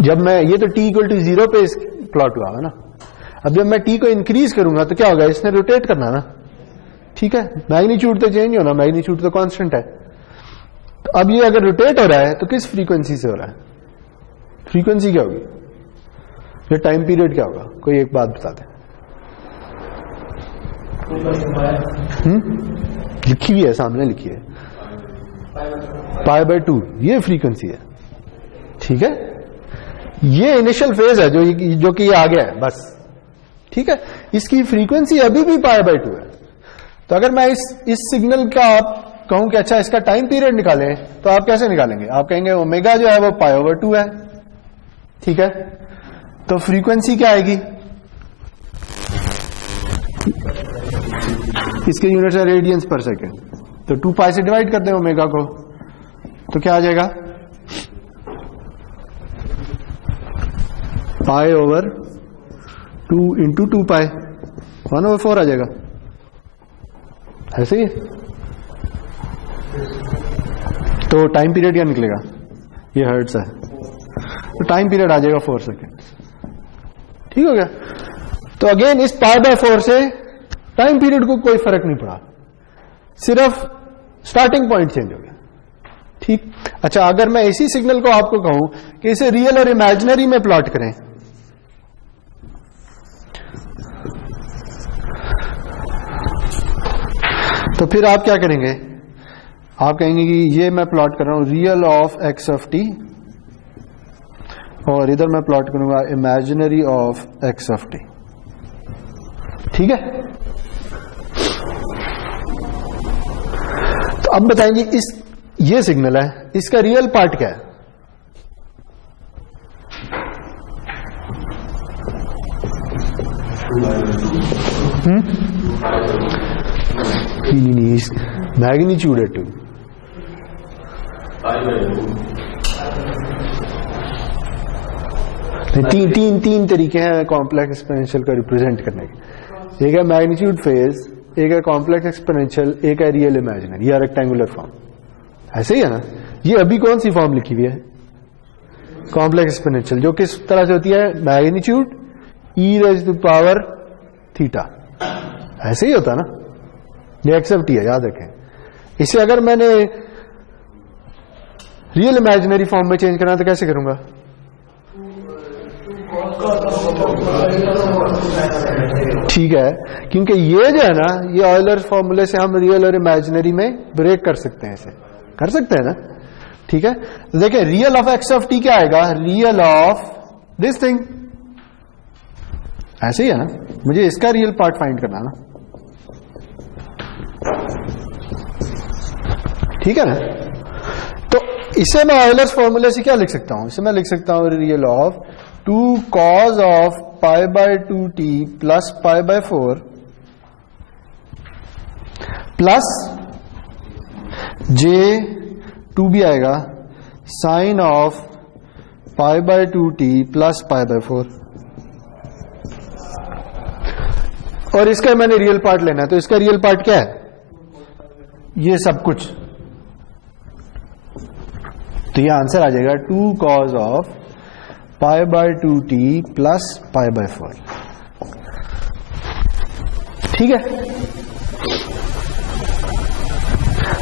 जब मैं ये तो t इक्वल टू 0 पे प्लॉट हुआ है ना, अब जब मैं t को इंक्रीज करूंगा तो क्या होगा? इसने रोटेट करना ना। ठीक है, मैग्नीट्यूड तो चेंज होना, मैग्नीट्यूड तो कांस्टेंट है। तो अब ये अगर रोटेट हो रहा है तो किस फ्रीक्वेंसी से हो रहा है? फ्रीक्वेंसी क्या होगी? ये टाइम पीरियड क्या होगा? कोई एक बात बता दे। लिखी हुई है, सामने लिखी है, पाई बाय 2, ये फ्रीक्वेंसी है। ठीक है, ये इनिशियल फेज है जो कि ये आ गया है बस। ठीक है, इसकी फ्रीक्वेंसी अभी भी पाई बाय 2 है। तो अगर मैं इस सिग्नल का आप कहूं कि अच्छा इसका टाइम पीरियड निकालें, तो आप कैसे निकालेंगे? आप कहेंगे ओमेगा जो है वो पाई ओवर 2 है। ठीक है, तो फ्रीक्वेंसी क्या आएगी? इसके यूनिट्स है रेडियंस पर सेकेंड, तो 2 पाई से डिवाइड करते हैं ओमेगा को, तो क्या आ जाएगा? पाई ओवर 2 इंटू 2 पाई, 1/4 आ जाएगा। ऐसे ही, तो टाइम पीरियड क्या निकलेगा? ये हर्ट्ज है, तो टाइम पीरियड आ जाएगा 4 सेकेंड। ठीक हो गया? तो अगेन इस पाई बाय 4 से टाइम पीरियड को कोई फर्क नहीं पड़ा, सिर्फ स्टार्टिंग पॉइंट चेंज हो गया। ठीक, अच्छा अगर मैं इसी सिग्नल को आपको कहूं कि इसे रियल और इमेजिनरी में प्लॉट करें, तो फिर आप क्या करेंगे? आप कहेंगे कि ये मैं प्लॉट कर रहा हूं real of x of t, और इधर मैं प्लॉट करूंगा imaginary of x of t। ठीक है, तो अब बताएंगे ये सिग्नल है, इसका रियल पार्ट क्या है? नहीं, मैग्नीट्यूड है 2। तीन तरीके हैं कॉम्प्लेक्स एक्सपोनेंशियल को रिप्रेजेंट करने के। एक है मैग्नीट्यूड फेज, एक है कॉम्प्लेक्स एक्सपोनेंशियल, एक है रियल इमेजिनरी या रेक्टेंगुलर फॉर्म। ऐसे ही है ना? ये अभी कौन सी फॉर्म लिखी हुई है? कॉम्प्लेक्स एक्सपोनेंशियल, जो किस तरह से होती है? Magnitude e⁻θ। ऐसे ही होता है ना? ये x ऑफ t है, याद रखें। इसे अगर मैंने रियल इमेजिनरी फॉर्म में चेंज करना तो कैसे करूंगा? ठीक है, क्योंकि ये जो है ना, ये ऑयलर फॉर्मूले से हम रियल और इमेजिनरी में ब्रेक कर सकते हैं, इसे कर सकते हैं ना? ठीक है, देखिए real of x of t क्या आएगा? Real of this thing. ऐसे ही है ना? मुझे इसका रियल पार्ट फाइंड करना ना। ठीक है ना? तो इसे मैं ऑयलर्स फॉर्मूले से क्या लिख सकता हूं? इसे मैं लिख सकता हूं real of 2 cos of pi by 2t plus pi by 4 plus j 2 भी आएगा sine of pi by 2t plus pi by 4। और इसका मैंने रियल पार्ट लेना है, तो इसका रियल पार्ट क्या है? ये सब कुछ। तो ये आंसर आ जाएगा 2 cos ऑफ π/2t प्लस π/4। ठीक है,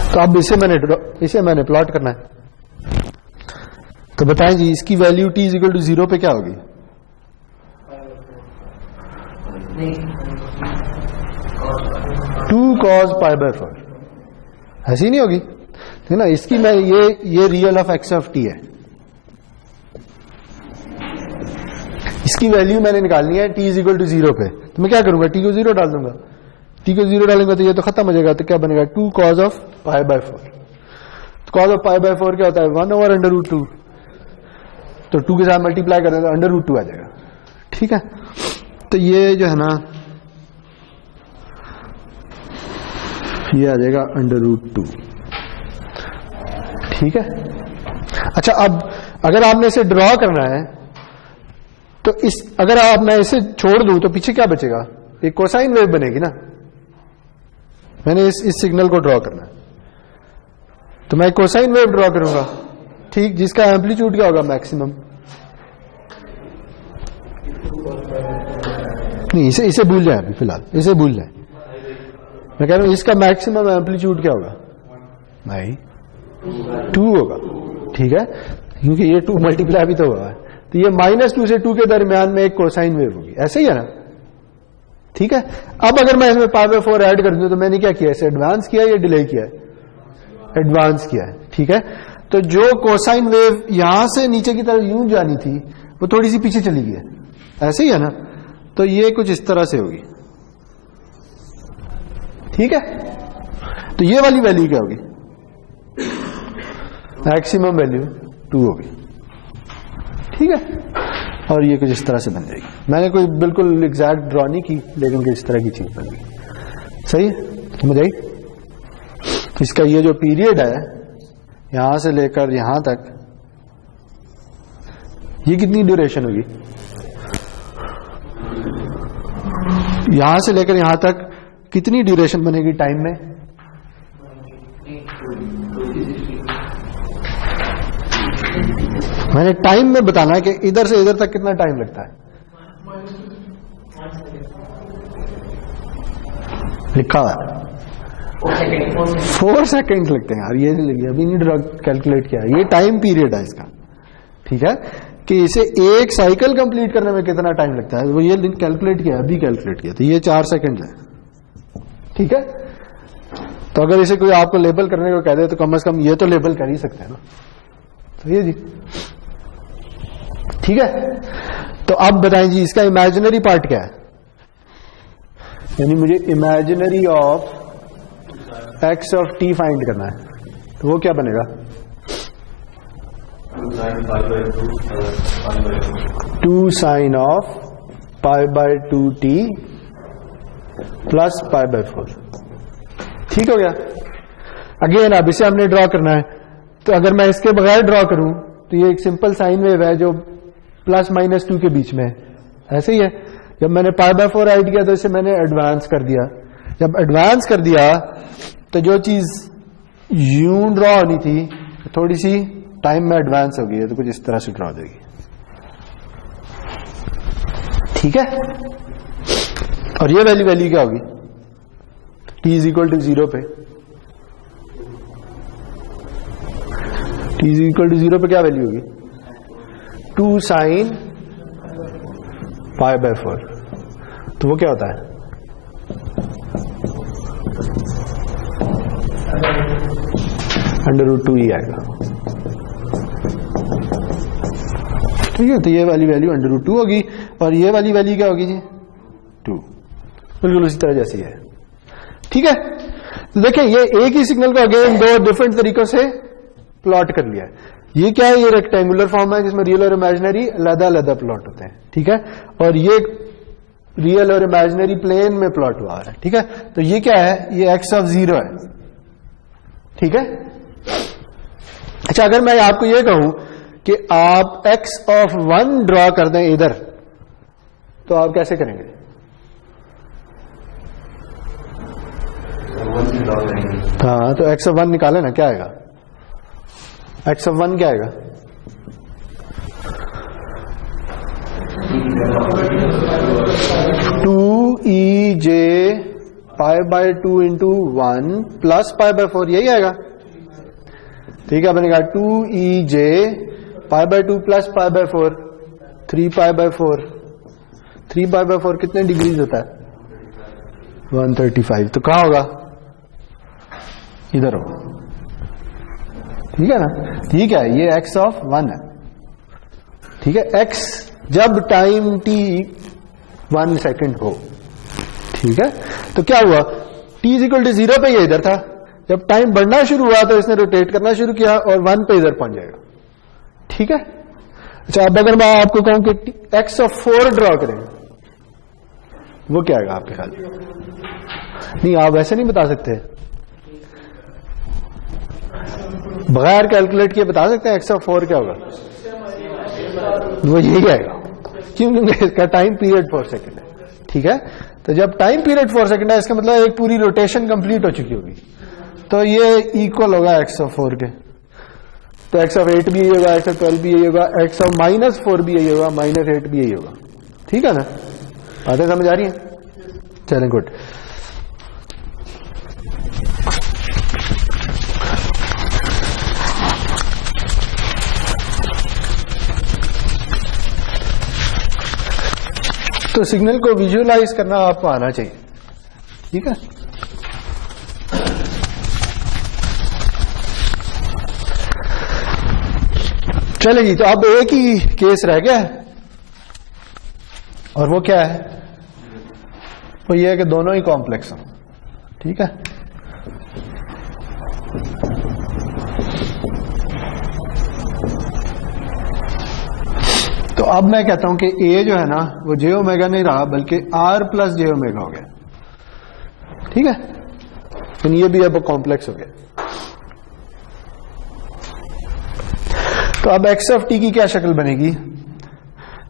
तो अब इसे मैंने प्लॉट करना है। तो बताएं जी, इसकी वैल्यू t इक्वल टू 0 पे क्या होगी? 2 cos π/4, ऐसी नहीं होगी, है ना? इसकी मैं ये real of x of t है, इसकी वैल्यू मैंने निकालनी है t इक्वल टू 0 पे। तो मैं क्या करूंगा, t को 0 डाल दूंगा। t को 0 डालूंगा तो ये तो खत्म हो जाएगा, तो क्या बनेगा 2 cos ऑफ π/4। तो cos ऑफ π/4 क्या होता है, 1/√2। तो 2 के साथ मल्टीप्लाई करें तो √2 आ जाएगा। ठीक है, तो ये जो है ना, ये आ जाएगा √2। ठीक है, अच्छा अब अगर आपने इसे ड्रॉ करना है तो अगर मैं इसे छोड़ दूं तो पीछे क्या बचेगा, एक कोसाइन वेव बनेगी ना। मैंने इस सिग्नल को ड्रॉ करना है, तो मैं कोसाइन वेव ड्रॉ करूंगा, ठीक, जिसका एम्पलीट्यूड क्या होगा, मैक्सिमम। नहीं, इसे भूल जाए, अभी फिलहाल इसे भूल जाए। मैं कह रहा हूं इसका मैक्सिमम एम्पलीट्यूड क्या होगा, नहीं 2 होगा। ठीक है, क्योंकि ये 2 मल्टीप्लाई भी तो हुआ है, तो ये -2 से 2 के दरमियान में एक कोसाइन वेव होगी, ऐसे ही है ना। ठीक है, अब अगर मैं इसमें π/4 ऐड कर दूं तो मैंने क्या किया, इसे एडवांस किया या डिले किया है, एडवांस किया है। ठीक है, तो जो कोसाइन वेव यहां से नीचे की तरफ यूं जानी थी वो थोड़ी सी पीछे चली गई है, ऐसे ही है ना। तो ये कुछ इस तरह से होगी। ठीक है, तो ये वाली वैल्यू क्या होगी, मैक्सिमम वैल्यू 2 होगी। ठीक है, और ये कुछ इस तरह से बन जाएगी। मैंने कोई बिल्कुल एग्जैक्ट ड्रॉ नहीं की, लेकिन कुछ इस तरह की चीज बन गई। सही है, समझ आई? इसका ये जो पीरियड है यहां से लेकर यहां तक, ये कितनी ड्यूरेशन होगी, यहां से लेकर यहां तक कितनी ड्यूरेशन बनेगी टाइम में? मैंने टाइम में बताना है कि इधर से इधर तक कितना टाइम लगता है, लिखा हुआ है 4 सेकेंड लगते हैं यार। ये नहीं लगी, अभी नहीं कैलकुलेट किया, ये टाइम पीरियड है इसका। ठीक है, कि इसे एक साइकिल कंप्लीट करने में कितना टाइम लगता है, वो ये कैलकुलेट किया, अभी कैलकुलेट किया, तो ये 4 सेकेंड है। ठीक है, तो अगर इसे कोई आपको लेबल करने को कह दे तो कम से कम ये तो लेबल कर ही सकते हैं ना। तो ये जी, ठीक है, तो अब बताएं जी इसका इमेजिनरी पार्ट क्या है, यानी मुझे imaginary of x of t find करना है। तो वो क्या बनेगा, 2 sin ऑफ π/2t प्लस π/4। ठीक हो गया। अगेन अब इसे हमने ड्रॉ करना है, तो अगर मैं इसके बगैर ड्रॉ करूं तो ये एक सिंपल साइन वेव है जो +-2 के बीच में है, ऐसे ही है। जब मैंने π/4 ऐड किया तो इसे मैंने एडवांस कर दिया। जब एडवांस कर दिया तो जो चीज यूं ड्रॉ होनी थी थोड़ी सी टाइम में एडवांस हो गई है, तो कुछ इस तरह से ड्रॉ हो जाएगी। ठीक है, और ये वैल्यू क्या होगी, t इक्वल टू 0 पे, t इक्वल टू 0 पे क्या वैल्यू होगी, 2 sin π/4। तो वो क्या होता है, √2 ही आएगा। ठीक है, तो ये वाली वैल्यू √2 होगी, और ये वाली वैल्यू क्या होगी जी, 2, बिल्कुल उसी तरह जैसी है। ठीक है, तो देखें ये एक ही सिग्नल को अगेन 2 डिफरेंट तरीकों से प्लॉट कर लिया है। ये क्या है, ये रेक्टेंगुलर फॉर्म है जिसमें रियल और इमेजिनरी अलग-अलग प्लॉट होते हैं। ठीक है, और ये रियल और इमेजिनरी प्लेन में प्लॉट हुआ है। ठीक है, तो ये क्या है, ये x ऑफ 0 है। ठीक है, अच्छा अगर मैं आपको ये कहूं कि आप x ऑफ 1 ड्रॉ कर दें इधर, तो आप कैसे करेंगे, हाँ, तो x ऑफ 1 निकाले ना, क्या आएगा, x ऑफ 1 क्या आएगा, J pi by 2 into 1 plus pi by 4, यही आएगा। ठीक है, बनेगा 2e(j) pi by 2 plus pi by 4, 3 pi by 4। 3 pi by 4 कितने डिग्रीज होता है? 135। तो कहां होगा? इधर हो। ठीक है ना? ठीक है, ये x ऑफ 1 है। ठीक है, x जब टाइम t 1 सेकेंड हो। ठीक है, तो क्या हुआ? t इक्वल टू 0 पे ये इधर था, जब टाइम बढ़ना शुरू हुआ तो इसने रोटेट करना शुरू किया और 1 पे इधर पहुंच जाएगा। ठीक है। अच्छा, अब अगर मैं आपको कहूं कि x ऑफ 4 ड्रॉ करें, वो क्या आएगा आपके ख्याल? नहीं, आप वैसे नहीं बता सकते, बगैर कैलकुलेट किए बता सकते हैं x ऑफ 4 क्या होगा? वो यही आएगा। क्यों? क्योंकि इसका टाइम पीरियड 4 सेकेंड है। ठीक है, तो जब टाइम पीरियड 4 सेकेंड है, इसका मतलब एक पूरी रोटेशन कंप्लीट हो चुकी होगी, तो ये इक्वल होगा x ऑफ 4 के। तो x ऑफ 8 भी यही होगा, x ऑफ 12 भी यही होगा, x ऑफ -4 भी यही होगा, -8 भी यही होगा। ठीक है ना? बातें समझ आ रही हैं? चलें, गुड। तो सिग्नल को विजुअलाइज करना आपको आना चाहिए। ठीक है, चलेगी। तो अब एक ही केस रह गया है, और वो क्या है? वो ये है कि दोनों ही कॉम्प्लेक्स हों। ठीक है, तो अब मैं कहता हूं कि ए जो है ना, वो जे ओमेगा नहीं रहा, बल्कि आर प्लस जे ओमेगा हो गया। ठीक है, लेकिन ये भी अब कॉम्प्लेक्स हो गया। तो अब एक्स ऑफ टी की क्या शक्ल बनेगी?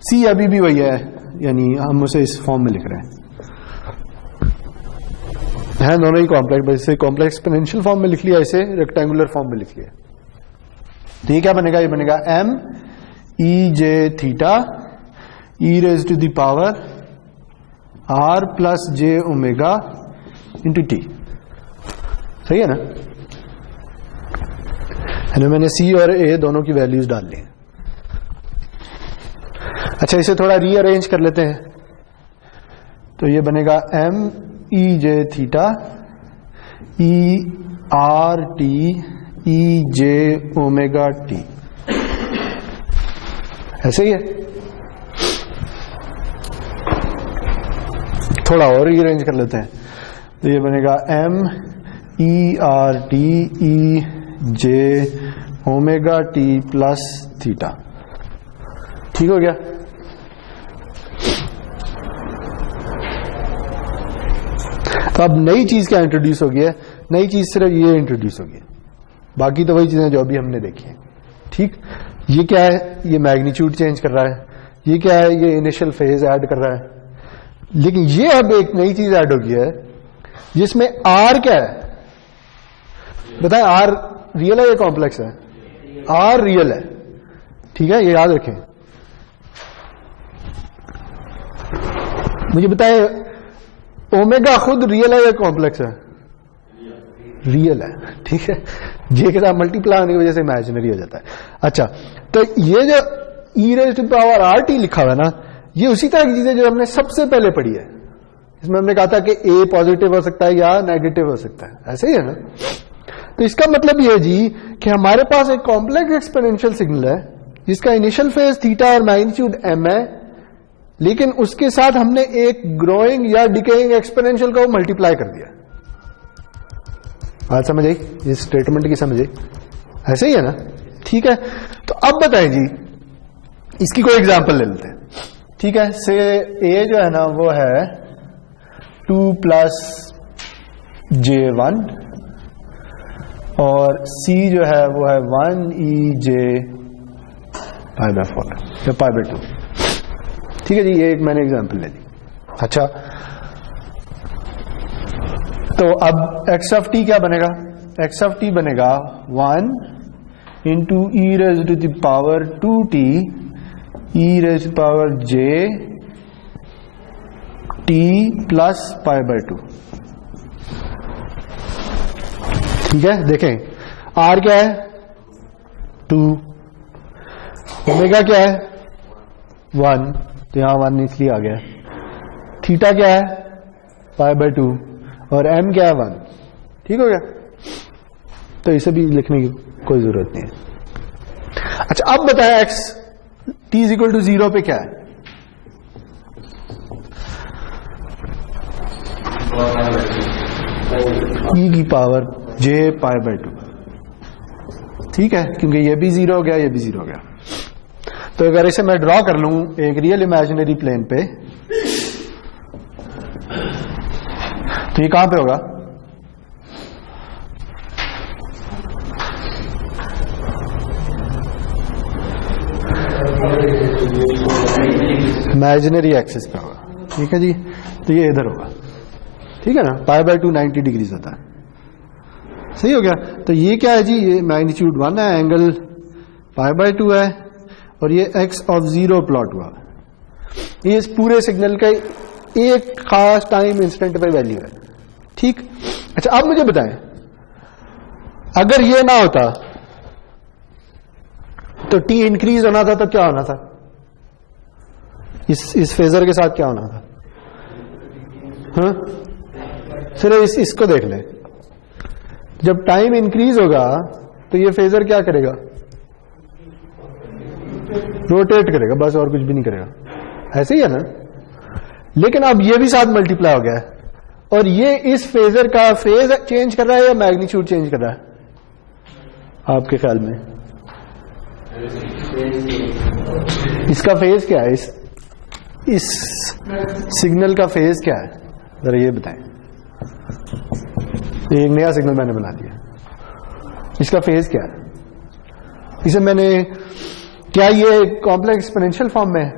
सी अभी भी वही है, यानी हम उसे इस फॉर्म में लिख रहे हैं दोनों ही कॉम्प्लेक्स। इसे कॉम्प्लेक्स एक्सपोनेंशियल फॉर्म में लिख लिया, इसे रेक्टेंगुलर फॉर्म में लिख लिया। तो ये क्या बनेगा? ये बनेगा m e j theta e raise to the power r plus j omega into t. सही है ना? मैंने c और a दोनों की वैल्यूज डाल ली। अच्छा, इसे थोड़ा रीअरेंज कर लेते हैं। तो ये बनेगा m e j theta e r t e j omega T. ऐसे ही है। थोड़ा और रीअरेंज कर लेते हैं। तो ये बनेगा m e r t e j omega T plus theta. ठीक हो गया? तो अब नई चीज क्या इंट्रोड्यूस हो गया है? नई चीज सिर्फ ये इंट्रोड्यूस हो गई, बाकी तो वही चीजें जो अभी हमने देखी है। ठीक, ये क्या है? ये मैग्नीट्यूड चेंज कर रहा है। ये क्या है? ये इनिशियल फेज ऐड कर रहा है। लेकिन ये अब एक नई चीज ऐड हो गई है, जिसमें आर क्या है? बताएं, आर रियल है या कॉम्प्लेक्स है? आर रियल है। ठीक है, ये याद रखें। मुझे बताएं, ओमेगा खुद रियल है या कॉम्प्लेक्स है? रियल है। ठीक है, जे के साथ मल्टीप्लाई होने की वजह से इमेजिनरी हो जाता है। अच्छा, तो ये जो e raise to power r t लिखा हुआ है ना, ये उसी तरह की चीजें जो हमने सबसे पहले पढ़ी है। इसमें हमने कहा था कि ए पॉजिटिव हो सकता है या नेगेटिव हो सकता है। ऐसे ही है ना? तो इसका मतलब ये जी कि हमारे पास एक कॉम्प्लेक्स एक्सपोनेंशियल सिग्नल है, जिसका इनिशियल फेज थीटा और मैग्नीट्यूड m है, लेकिन उसके साथ हमने एक ग्रोइंग या डिकेइंग एक्सपोनेंशियल को मल्टीप्लाई कर दिया। बात समझ आई? इस स्टेटमेंट की समझ आई? ऐसे ही है ना? ठीक है, तो अब बताएं जी, इसकी कोई एग्जांपल ले लेते हैं। ठीक है, से ए जो है ना वो है 2 प्लस j1 और सी जो है वो है 1 e j पाई बाय 4 या पाई बाय 2। ठीक है जी, ये एक मैंने एग्जांपल ले ली। अच्छा, तो अब x ऑफ टी क्या बनेगा? x ऑफ टी बनेगा 1 into e raise to the power 2t e raise to power j t plus pi by 2। ठीक है, देखें r क्या है 2, ओमेगा क्या है 1, तो यहां 1 इसलिए आ गया। थीटा क्या है पाई बाय 2 और m क्या है 1। ठीक हो गया, तो इसे भी लिखने की कोई जरूरत नहीं है। अच्छा अब बताया x t is equal to 0 पे क्या है? e की पावर j पाई बाय 2। ठीक है, क्योंकि ये भी 0 हो गया, ये भी 0 हो गया। तो अगर इसे मैं ड्रॉ कर लूं एक रियल इमेजिनरी प्लेन पे, तो ये कहां पे होगा? इमेजिनरी एक्सिस पे होगा। ठीक है जी, तो ये इधर होगा। ठीक है ना, पाई बाय 2 90 डिग्रीज होता है। सही हो गया। तो ये क्या है जी, ये मैग्नीट्यूड 1 है, एंगल पाई बाय 2 है, और ये x ऑफ 0 प्लॉट हुआ। ये इस पूरे सिग्नल का एक खास टाइम इंस्टेंट पे वैल्यू है। ठीक, अच्छा अब मुझे बताएं, अगर ये ना होता तो t इंक्रीज होना था तो क्या होना था? इस फेजर के साथ क्या होना था? हाँ, सिर्फ इसको देख ले, जब टाइम इंक्रीज होगा तो ये फेजर क्या करेगा? रोटेट करेगा, बस और कुछ भी नहीं करेगा। ऐसे ही है ना। लेकिन अब ये भी साथ मल्टीप्लाई हो गया है, और ये इस फेजर का फेज चेंज कर रहा है या मैग्नीट्यूड चेंज कर रहा है आपके ख्याल में? इसका फेज क्या है? इस सिग्नल का फेज क्या है, जरा ये बताएं। एक नया सिग्नल मैंने बना दिया, इसका फेज क्या है? इसे मैंने, क्या ये कॉम्प्लेक्स एक्सपोनेंशियल फॉर्म में है?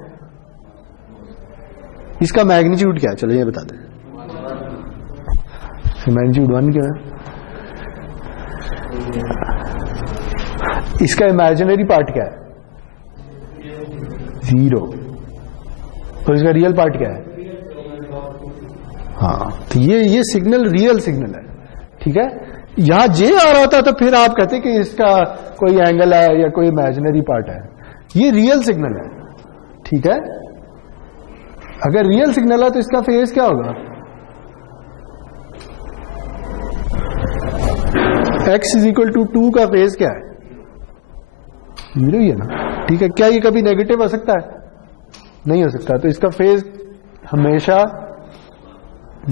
इसका मैग्नीट्यूड क्या है? चलो ये बता दें। मैग्नीट्यूड 1 क्या है? इसका इमेजिनरी पार्ट क्या है? 0। और इसका रियल पार्ट क्या है? हाँ, तो ये सिग्नल रियल सिग्नल है। ठीक है, यहां जे आ रहा था तो फिर आप कहते कि इसका कोई एंगल है या कोई इमेजिनरी पार्ट है। ये रियल सिग्नल है। ठीक है, अगर रियल सिग्नल है तो इसका फेज क्या होगा? x इज इक्वल टू 2 का फेज क्या है? 0 ही है ना। ठीक है, क्या ये कभी नेगेटिव हो सकता है? नहीं हो सकता, तो इसका फेज हमेशा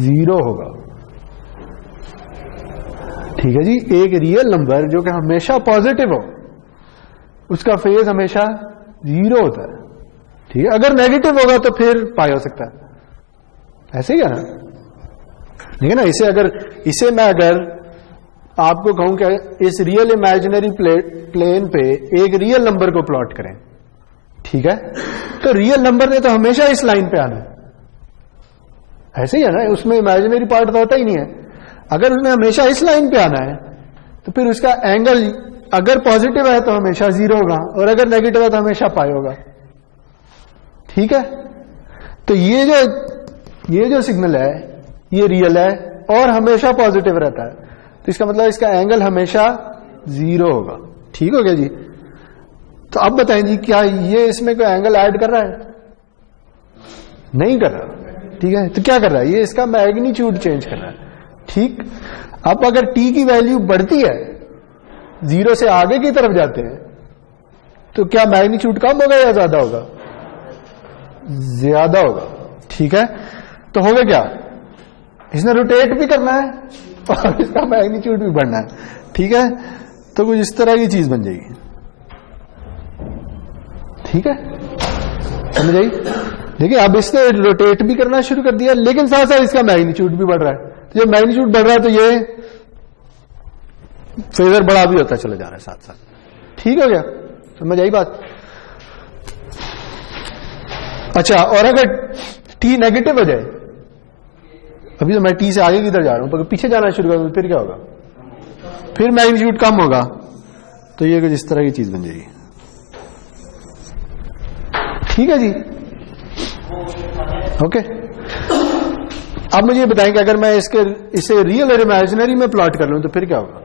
0 होगा। ठीक है जी, एक रियल नंबर जो कि हमेशा पॉजिटिव हो उसका फेज हमेशा 0 होता है। ठीक है, अगर नेगेटिव होगा तो फिर पाई हो सकता है। ऐसे ही है ना। ठीक है ना, इसे मैं अगर आपको कहूं कि इस रियल इमेजिनरी प्लेन पे एक रियल नंबर को प्लॉट करें, ठीक है, तो रियल नंबर ने तो हमेशा इस लाइन पे आना है। ऐसे ही है ना, उसमें इमेजिनरी पार्ट तो होता ही नहीं है। अगर उसने हमेशा इस लाइन पे आना है तो फिर उसका एंगल अगर पॉजिटिव है तो हमेशा 0 होगा, और अगर नेगेटिव है तो हमेशा पाई होगा। ठीक है, तो ये जो सिग्नल है ये रियल है और हमेशा पॉजिटिव रहता है, तो इसका मतलब इसका एंगल हमेशा 0 होगा। ठीक हो गया जी। तो अब बताएं जी, क्या ये इसमें कोई एंगल ऐड कर रहा है? नहीं कर रहा। ठीक है, तो क्या कर रहा है? ये इसका मैग्नीट्यूड चेंज कर रहा है। ठीक, अब अगर t की वैल्यू बढ़ती है, 0 से आगे की तरफ जाते हैं, तो क्या मैग्नीट्यूड कम होगा या ज्यादा होगा? ज्यादा होगा। ठीक है, तो होगा क्या? इसने रोटेट भी करना है और इसका मैग्नीट्यूड भी बढ़ना है। ठीक है, तो कुछ इस तरह की चीज बन जाएगी। ठीक है, समझ आई? देखिए, अब इसने रोटेट भी करना शुरू कर दिया, लेकिन साथ साथ इसका मैग्नीट्यूड भी बढ़ रहा है। तो जब मैग्नीट्यूड बढ़ रहा है तो ये फेजर बड़ा भी होता चला जा रहा है साथ साथ। ठीक हो गया, समझ आई बात? अच्छा, और अगर t नेगेटिव हो जाए, अभी तो मैं t से आगे किधर जा रहा हूं, पर पीछे जाना शुरू करूं फिर क्या होगा? फिर मैग्नीट्यूड कम होगा, तो ये कुछ इस तरह की चीज बन जाएगी। ठीक है जी, ओके। अब मुझे ये बताएं कि अगर मैं इसे रियल और इमेजिनरी में प्लॉट कर लूं तो फिर क्या होगा?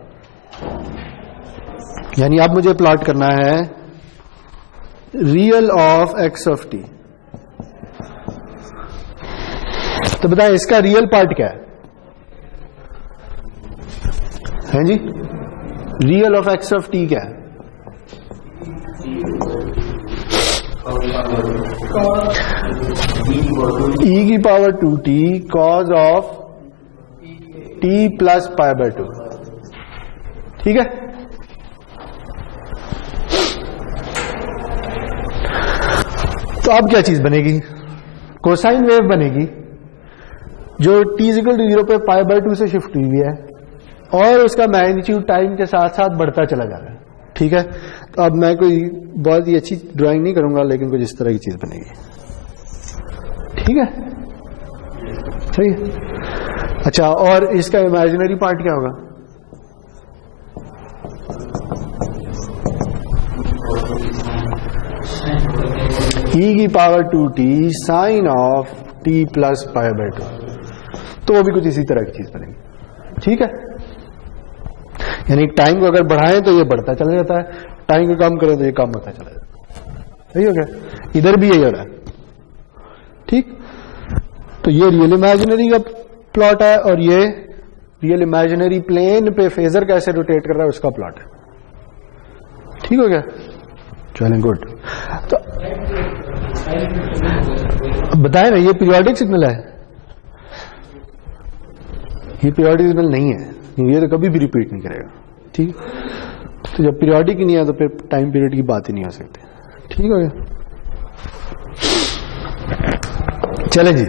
यानी अब मुझे प्लॉट करना है real of X of T, तो बताएं इसका रियल पार्ट क्या है जी? Real of X of T क्या है? e की power 2t cos of t plus pi by 2, ठीक है? तो अब क्या चीज बनेगी? कोसाइन वेव बनेगी जो t इक्वल टू 0 पे पाई बाय 2 से शिफ्ट हुई है और उसका मैग्नीट्यूड टाइम के साथ साथ बढ़ता चला जा रहा है, ठीक है? तो अब मैं कोई बहुत ही अच्छी ड्राइंग नहीं करूंगा, लेकिन कुछ इस तरह की चीज बनेगी, ठीक है? सही है। अच्छा, और इसका इमेजिनरी पार्ट क्या होगा? e की power 2t sine of t plus pi by 2, तो वो भी कुछ इसी तरह की चीज बनेगी, ठीक है? यानी टाइम को अगर बढ़ाएं तो ये बढ़ता चला जाता है, टाइम को कम करें तो ये कम होता चला जाता है। सही हो गया? इधर भी यही हो रहा है, ठीक? तो ये रियल इमेजिनरी का प्लॉट है और ये रियल इमेजिनरी प्लेन पे फेजर कैसे रोटेट कर रहा है उसका प्लॉट है, ठीक हो गया? चलें, गुड। तो बताए ना, ये पीरियोडिक सिग्नल है, ये पीरियोडिक सिग्नल नहीं है, ये तो कभी भी रिपीट नहीं करेगा, ठीक? तो जब पीरियोडिक ही नहीं है तो फिर टाइम पीरियड की बात ही नहीं हो सकती, ठीक हो गया? चले जी,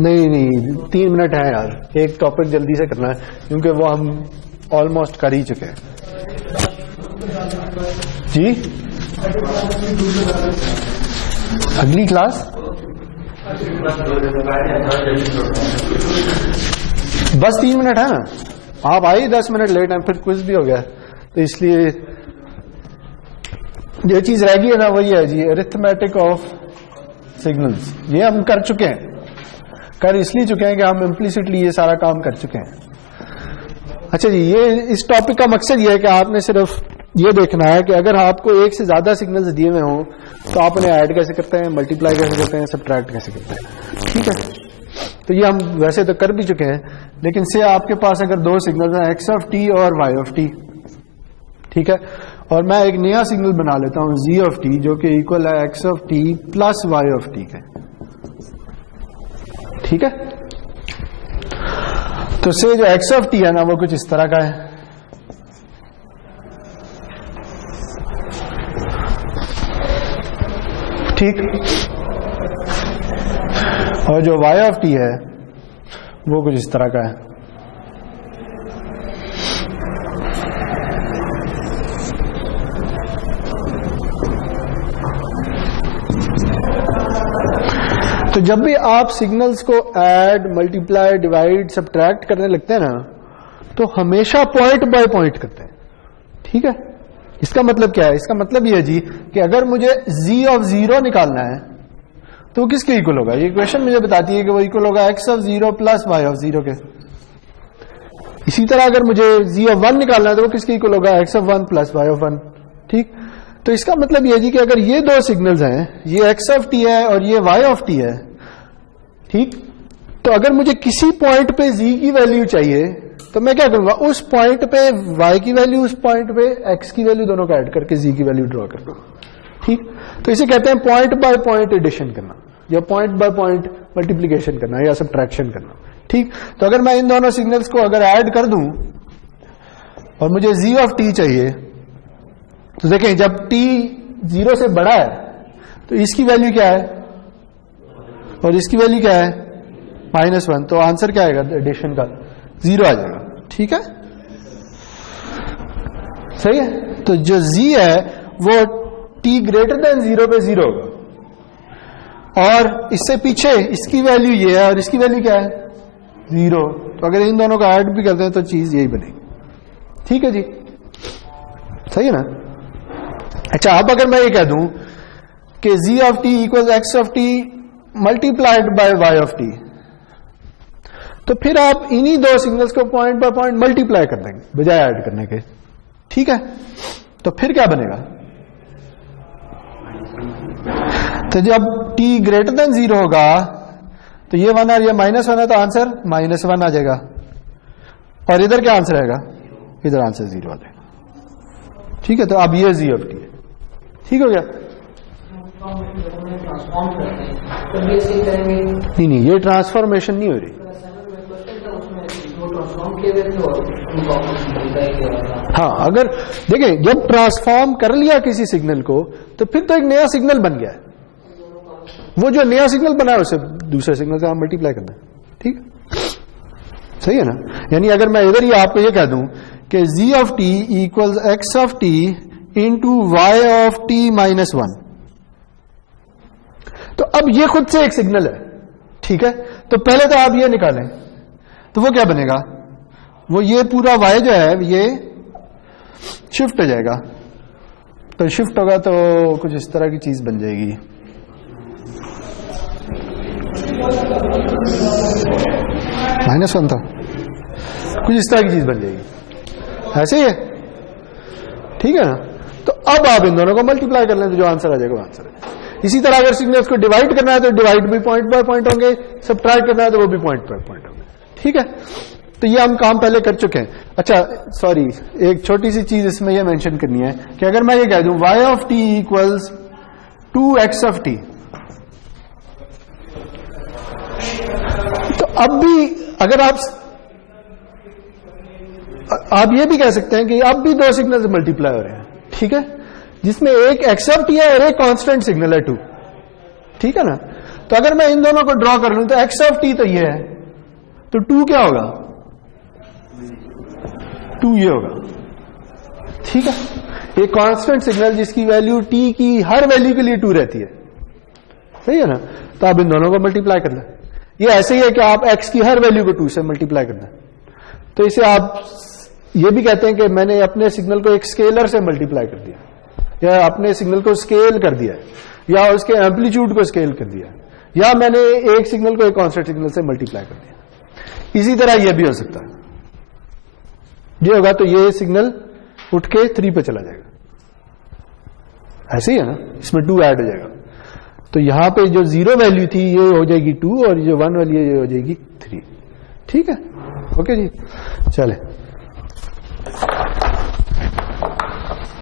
नहीं 3 मिनट है यार, एक टॉपिक जल्दी से करना है क्योंकि वो हम ऑलमोस्ट कर ही चुके हैं जी। अगली क्लास बस 3 मिनट है ना, आप आए 10 मिनट लेट हैं, फिर क्विज भी हो गया, तो इसलिए ये चीज रह गई है ना, वही है जी अरिथमेटिक ऑफ सिग्नल्स। ये हम कर चुके हैं, कर इसलिए चुके हैं कि हम इम्प्लिसिटली ये सारा काम कर चुके हैं। अच्छा जी, ये इस टॉपिक का मकसद ये है कि आपने सिर्फ ये देखना है कि अगर आपको एक से ज्यादा सिग्नल्स दिए हुए हों तो आप उन्हें ऐड कैसे करते हैं, मल्टीप्लाई कैसे करते हैं, सब्ट्रैक्ट कैसे करते हैं, ठीक है? तो ये हम वैसे तो कर भी चुके हैं, लेकिन से आपके पास अगर 2 सिग्नल्स हैं एक्स ऑफ टी और वाई ऑफ टी, ठीक है, और मैं एक नया सिग्नल बना लेता हूं जी ऑफ टी जो कि इक्वल है x of t plus y of t के, ठीक है? तो से जो एक्स ऑफ टी है ना वो कुछ इस तरह का है, ठीक? और जो y ऑफ t है वो कुछ इस तरह का है, तो जब भी आप सिग्नल्स को ऐड, मल्टीप्लाई, डिवाइड, सब्ट्रैक्ट करने लगते हैं ना तो हमेशा पॉइंट बाय पॉइंट करते हैं, ठीक है? इसका मतलब क्या है? इसका मतलब यह है जी कि अगर मुझे z ऑफ 0 निकालना है तो वो किसके इक्वल होगा? ये क्वेश्चन मुझे बताती है कि वो इक्वल होगा x of 0 plus y of 0 के। इसी तरह अगर मुझे z ऑफ 1 निकालना है तो वो किसके इक्वल होगा? x of 1 plus y of 1, ठीक? तो इसका मतलब यह जी कि अगर ये 2 सिग्नल्स हैं, ये x ऑफ t है और ये y ऑफ t है, ठीक? तो अगर मुझे किसी पॉइंट पे z की वैल्यू चाहिए तो मैं क्या करूंगा? उस पॉइंट पे y की वैल्यू, उस पॉइंट पे x की वैल्यू, दोनों का ऐड करके z की वैल्यू ड्रॉ कर दूंगा, ठीक? तो इसे कहते हैं पॉइंट बाय पॉइंट एडिशन करना या पॉइंट बाय पॉइंट मल्टीप्लिकेशन करना या सब्ट्रैक्शन करना, ठीक? तो अगर मैं इन दोनों सिग्नल्स को अगर ऐड कर दूं और मुझे z ऑफ t चाहिए तो देखें जब t 0 से बड़ा है तो इसकी वैल्यू क्या है और इसकी वैल्यू क्या है? -1, तो आंसर क्या आएगा एडिशन का? 0 आ जाएगा, ठीक है? सही है? तो जो z है वो t ग्रेटर देन 0 पे 0 होगा और इससे पीछे इसकी वैल्यू ये है और इसकी वैल्यू क्या है? 0। तो अगर इन दोनों का ऐड भी करते हैं तो चीज यही बनेगी, ठीक है जी? सही है ना? अच्छा, अब अगर मैं ये कह दूं कि z of t equal x of t multiplied by y of t, तो फिर आप इन्हीं दो सिग्नल्स को पॉइंट बाय पॉइंट मल्टीप्लाई कर देंगे बजाय ऐड करने के, ठीक है। तो फिर क्या बनेगा, तो जब t ग्रेटर देन 0 होगा तो ये 1 और ये -1 है, तो आंसर -1 आ जाएगा, और इधर क्या आंसर आएगा, इधर आंसर 0 आ जाएगा, ठीक है। तो अब ये g ऑफ t है, ठीक हो गया। नहीं, ये ट्रांसफॉर्मेशन नहीं हो रही। हाँ, अगर देखें जब ट्रांसफॉर्म कर लिया किसी सिग्नल को तो फिर तो एक नया सिग्नल बन गया है, वो जो नया सिग्नल बना है उसे दूसरे सिग्नल से आप मल्टीप्लाई करना है, ठीक सही है ना। यानी अगर मैं इधर ही आपको ये कह दूं कि g of t equals x of t into y of t -1, तो अब ये खुद से एक सिग्नल है, ठीक है। तो पहले तो आप ये निकालें, तो वो क्या बनेगा, वो ये पूरा y जो है ये शिफ्ट हो जाएगा, तो शिफ्ट होगा तो कुछ इस तरह की चीज बन जाएगी, -1 था, कुछ इस तरह की चीज बन जाएगी, ऐसे ही है, ठीक है ना। तो अब आप इन दोनों को मल्टीप्लाई कर लें तो जो आंसर आ जाएगा वो आंसर है। इसी तरह अगर सिग्नल्स को डिवाइड करना है तो डिवाइड भी पॉइंट बाय पॉइंट होंगे, सबट्रैक्ट करना है तो वो भी पॉइंट बाय पॉइंट होंगे, ठीक है। तो ये हम काम पहले कर चुके हैं। अच्छा सॉरी, एक छोटी सी चीज इसमें ये मेंशन करनी है कि अगर मैं ये कह दूं y of t equals 2x of t, तो अब भी अगर आप ये भी कह सकते हैं कि अब भी दो सिग्नल मल्टीप्लाई हो रहे हैं, ठीक है, जिसमें एक x ऑफ t है और एक कांस्टेंट सिग्नल है 2, ठीक है ना। तो अगर मैं इन दोनों को ड्रॉ कर लूं तो x ऑफ t तो ये है, तो 2 क्या होगा, 2 ये होगा, ठीक है। एक कांस्टेंट सिग्नल जिसकी वैल्यू t की हर वैल्यू के लिए 2 रहती है, सही है ना। तो आप इन दोनों को मल्टीप्लाई करना, ये ऐसे ही है कि आप x की हर वैल्यू को 2 से मल्टीप्लाई करना, तो इसे आप ये भी कहते हैं कि मैंने अपने सिग्नल को एक स्केलर से मल्टीप्लाई कर दिया, या अपने सिग्नल को स्केल कर दिया, या उसके एम्पलीट्यूड को स्केल कर दिया, या मैंने एक सिग्नल को एक कांस्टेंट सिग्नल से मल्टीप्लाई कर दिया। इसी तरह यह भी हो सकता है, ये होगा तो ये सिग्नल उठ के 3 पे चला जाएगा, ऐसे ही है ना, इसमें 2 ऐड हो जाएगा, तो यहां पे जो 0 वैल्यू थी ये हो जाएगी 2 और जो 1 वाली है ये हो जाएगी 3, ठीक है। ओके जी, चले।